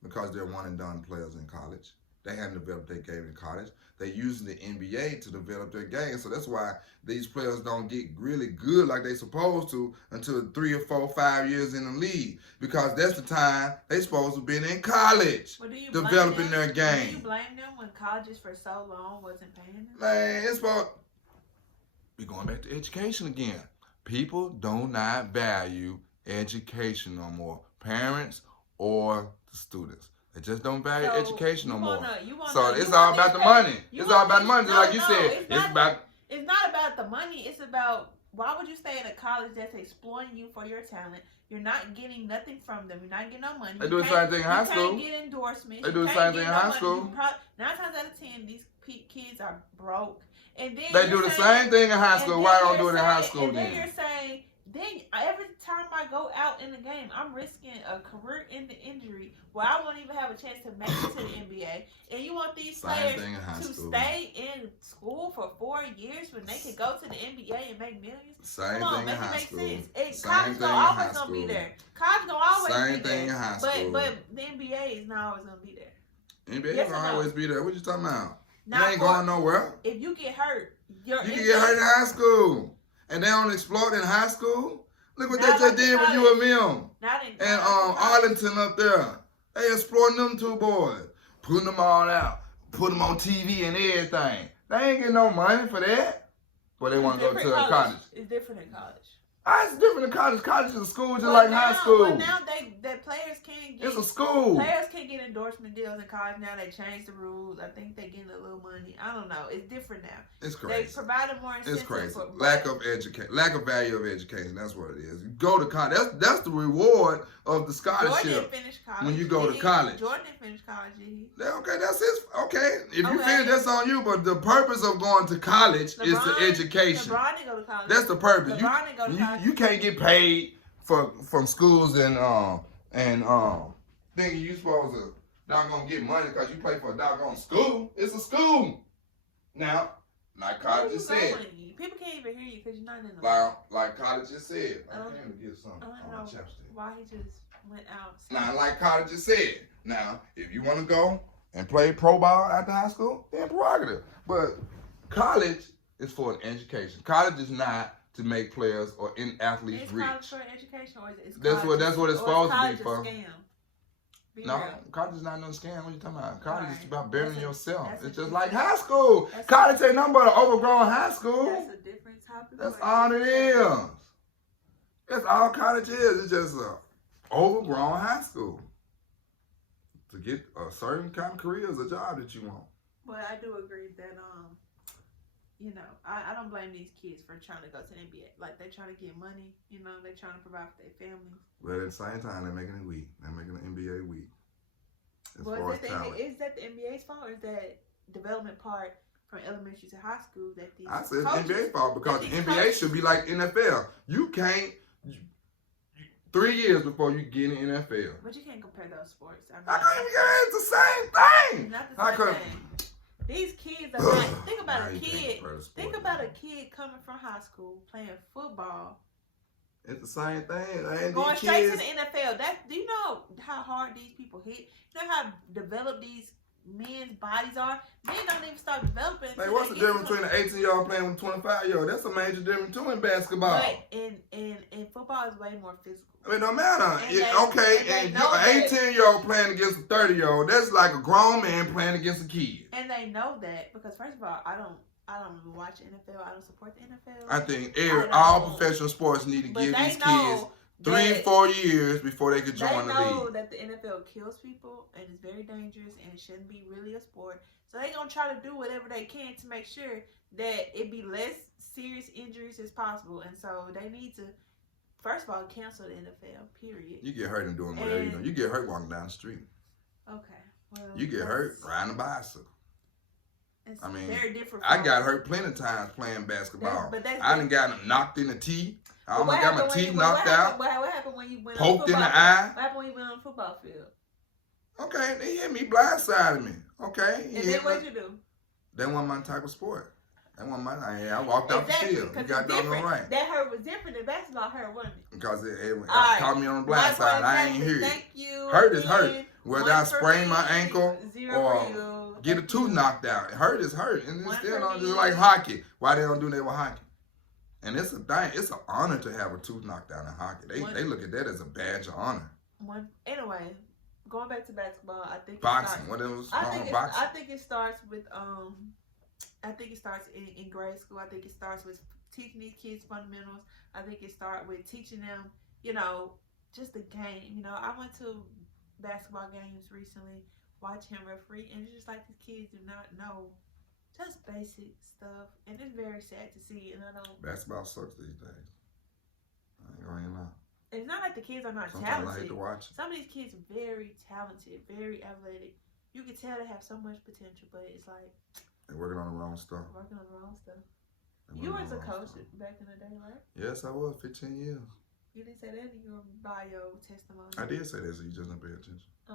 Because they're one and done players in college. They haven't developed their game in college. They're using the NBA to develop their game. So that's why these players don't get really good like they're supposed to until 3 or 4 or 5 years in the league. Because that's the time they're supposed to be in college, Well, do you developing blame their them? game. Do you blame them when colleges for so long wasn't paying them? Man, it's about, we're going back to education again. People do not value education no more. Parents or the students. They just don't value education no more. So it's all about the money. It's all about the money. Just like you said, it's about. It's not about the money. It's about, why would you stay at a college that's exploiting you for your talent? You're not getting nothing from them. You're not getting no money. They do the same thing in high school. You can't get endorsements. They do the same thing in high school. 9 times out of 10, these kids are broke. And then They do the same thing in high school. Why don't do it in high school then? then? And then you're saying, then every time I go out in the game, I'm risking a career-ending injury where I won't even have a chance to make it to the NBA. And you want these players to stay in school for 4 years when they can go to the NBA and make millions? Same Come on, thing make in it high make school. sense. Same College thing in always high gonna be school. there. College gonna always Same be there. thing in high school. But the NBA is not always gonna be there. NBA Yes or gonna no? always be there. What you talking about? Not You ain't for- going nowhere. If you get hurt, You can get hurt in high school. And they don't explode in high school. Look what they just did with U of M. And Arlington up there. They exploiting them two boys. Putting them all out. Put them on TV and everything. They ain't getting no money for that. But they want to go to a college. It's different in college. It's different in college. College is a school just like high school. Well, now the players can't get. It's a school. Players can't get endorsement deals in college now. They changed the rules. I think they getting a little money. I don't know. It's different now. It's crazy. They provided more incentives. It's crazy. For Lack of value of education. That's what it is. You go to college. That's the reward of the scholarship. Jordan didn't finish college. When you go to college. Jordan didn't finish college, did he? Okay, that's his. Okay, if you finish, that's on you. But the purpose of going to college is the education. LeBron didn't go to college. That's the purpose. LeBron didn't go to college. You can't get paid from schools in and thinking you supposed to doggone get money because you play for a doggone school. It's a school. Now, like College just said. People can't even hear you because you're not in the like College just said. I came to get something. I don't know why he just went out. Now, like College just said. Now, if you want to go and play pro ball after high school, then prerogative. But college is for an education. College is not to make players or athletes rich. College for education, or is it? That's what it's supposed to be for. Scam? No, college is not no scam. What you talking about? College is about building yourself. It's just different- like high school. College ain't nothing but an overgrown high school. That's a different topic. That's all it is. That's all college is. It's just a overgrown high school. To get a certain kind of career is a job that you want. But I do agree that you know, I don't blame these kids for trying to go to the NBA. Like, they're trying to get money, you know, they're trying to provide for their families. But at the same time, they're making it weak. They're making the NBA weak. Well, is that the NBA's fault, or is that development part from elementary to high school that these I said it's coaches, NBA fault because the NBA coaches, should be like NFL. You can't 3 years before you get in the NFL. But you can't compare those sports. I mean, I can't even get it. It's the same thing. It's not the same thing. These kids are not. Think about a kid. Think about a kid coming from high school playing football. It's the same thing. Going straight to the NFL. Do you know how hard these people hit? You know how developed these men's bodies are? Men don't even start developing. Like, what's the difference between an 18-year-old playing with a 25-year-old? That's a major difference too in basketball. But in football is way more physical. I mean, no matter. And And an 18-year-old playing against a 30-year-old, that's like a grown man playing against a kid. And they know that because, first of all, I don't watch NFL. I don't support the NFL. I think all professional sports need to give these kids 3-4 years before they could join the league. They know that the NFL kills people and it's very dangerous and it shouldn't be really a sport. So they're going to try to do whatever they can to make sure that it be less serious injuries as possible. And so they need to, first of all, cancel the NFL, period. You get hurt in doing whatever you do. You get hurt walking down the street. Okay. Well, you get hurt riding a bicycle. It's I mean, very different. I got hurt plenty of times playing basketball. I done got knocked in the teeth. I almost got my teeth knocked out. What happened when you went poked in the eye? What happened when you went on the football field? Okay, they hit me, blindsided me. Okay. And then what'd you do? That wasn't my type of sport. That wasn't my. I walked off the field. You got done all right. That hurt was different than basketball hurt, wasn't it? Because it caught me on the blind side. I ain't hear Thank you. Hurt is hurt. Whether I sprain my ankle or get a tooth knocked out. Hurt is hurt. And it's still not just like hockey. Why they don't do that with hockey? And it's a thing. It's an honor to have a tooth knocked out in hockey. They look at that as a badge of honor. Anyway, going back to basketball, I think boxing. What else? Boxing. I think it starts with I think it starts in grade school. I think it starts with teaching these kids fundamentals. I think it starts with teaching them, you know, just the game. You know, I went to basketball games recently, watch him referee, and it's just like these kids do not know just basic stuff, and it's very sad to see. And I don't. Basketball sucks these days. I ain't gonna lie. It's not like the kids are not Sometimes talented. I hate to watch. Some of these kids are very talented, very athletic. You can tell they have so much potential, but it's like they're working on the wrong stuff. Working on the wrong stuff. You was a coach back in the day, right? Yes, I was. 15 years. You didn't say that in your bio testimony. I did say that, so you just didn't pay attention. I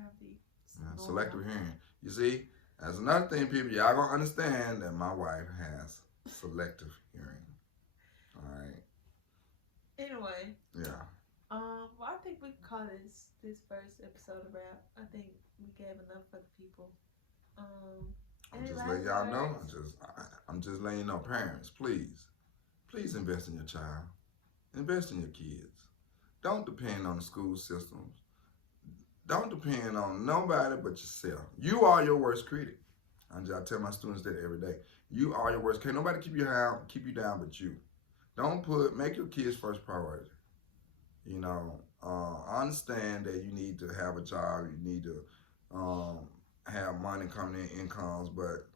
have the selective hearing. You see, that's another thing, people. Y'all gonna understand that my wife has selective hearing. All right. Anyway. Yeah. Well, I think we can call this first episode a wrap. I think we gave enough for the people. I'm just letting y'all know. I'm just letting you know, parents, please invest in your child. Invest in your kids. Don't depend on the school systems. Don't depend on nobody but yourself. You are your worst critic. I tell my students that every day. You are your worst critic. Can't nobody keep you down but you. Make your kids first priority. You know, I understand that you need to have a job. You need to have money coming in, incomes, but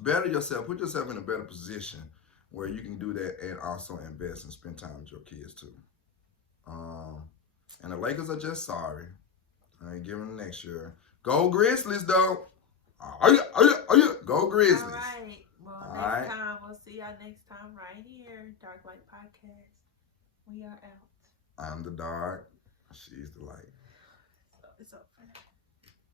better yourself. Put yourself in a better position where you can do that and also invest and spend time with your kids too. And the Lakers are just sorry. I ain't giving them next year. Go Grizzlies though. Go Grizzlies. All right. Well, next time we'll see y'all next time right here, Dark Light Podcast. We are out. I'm the Dark. She's the light. So it's over.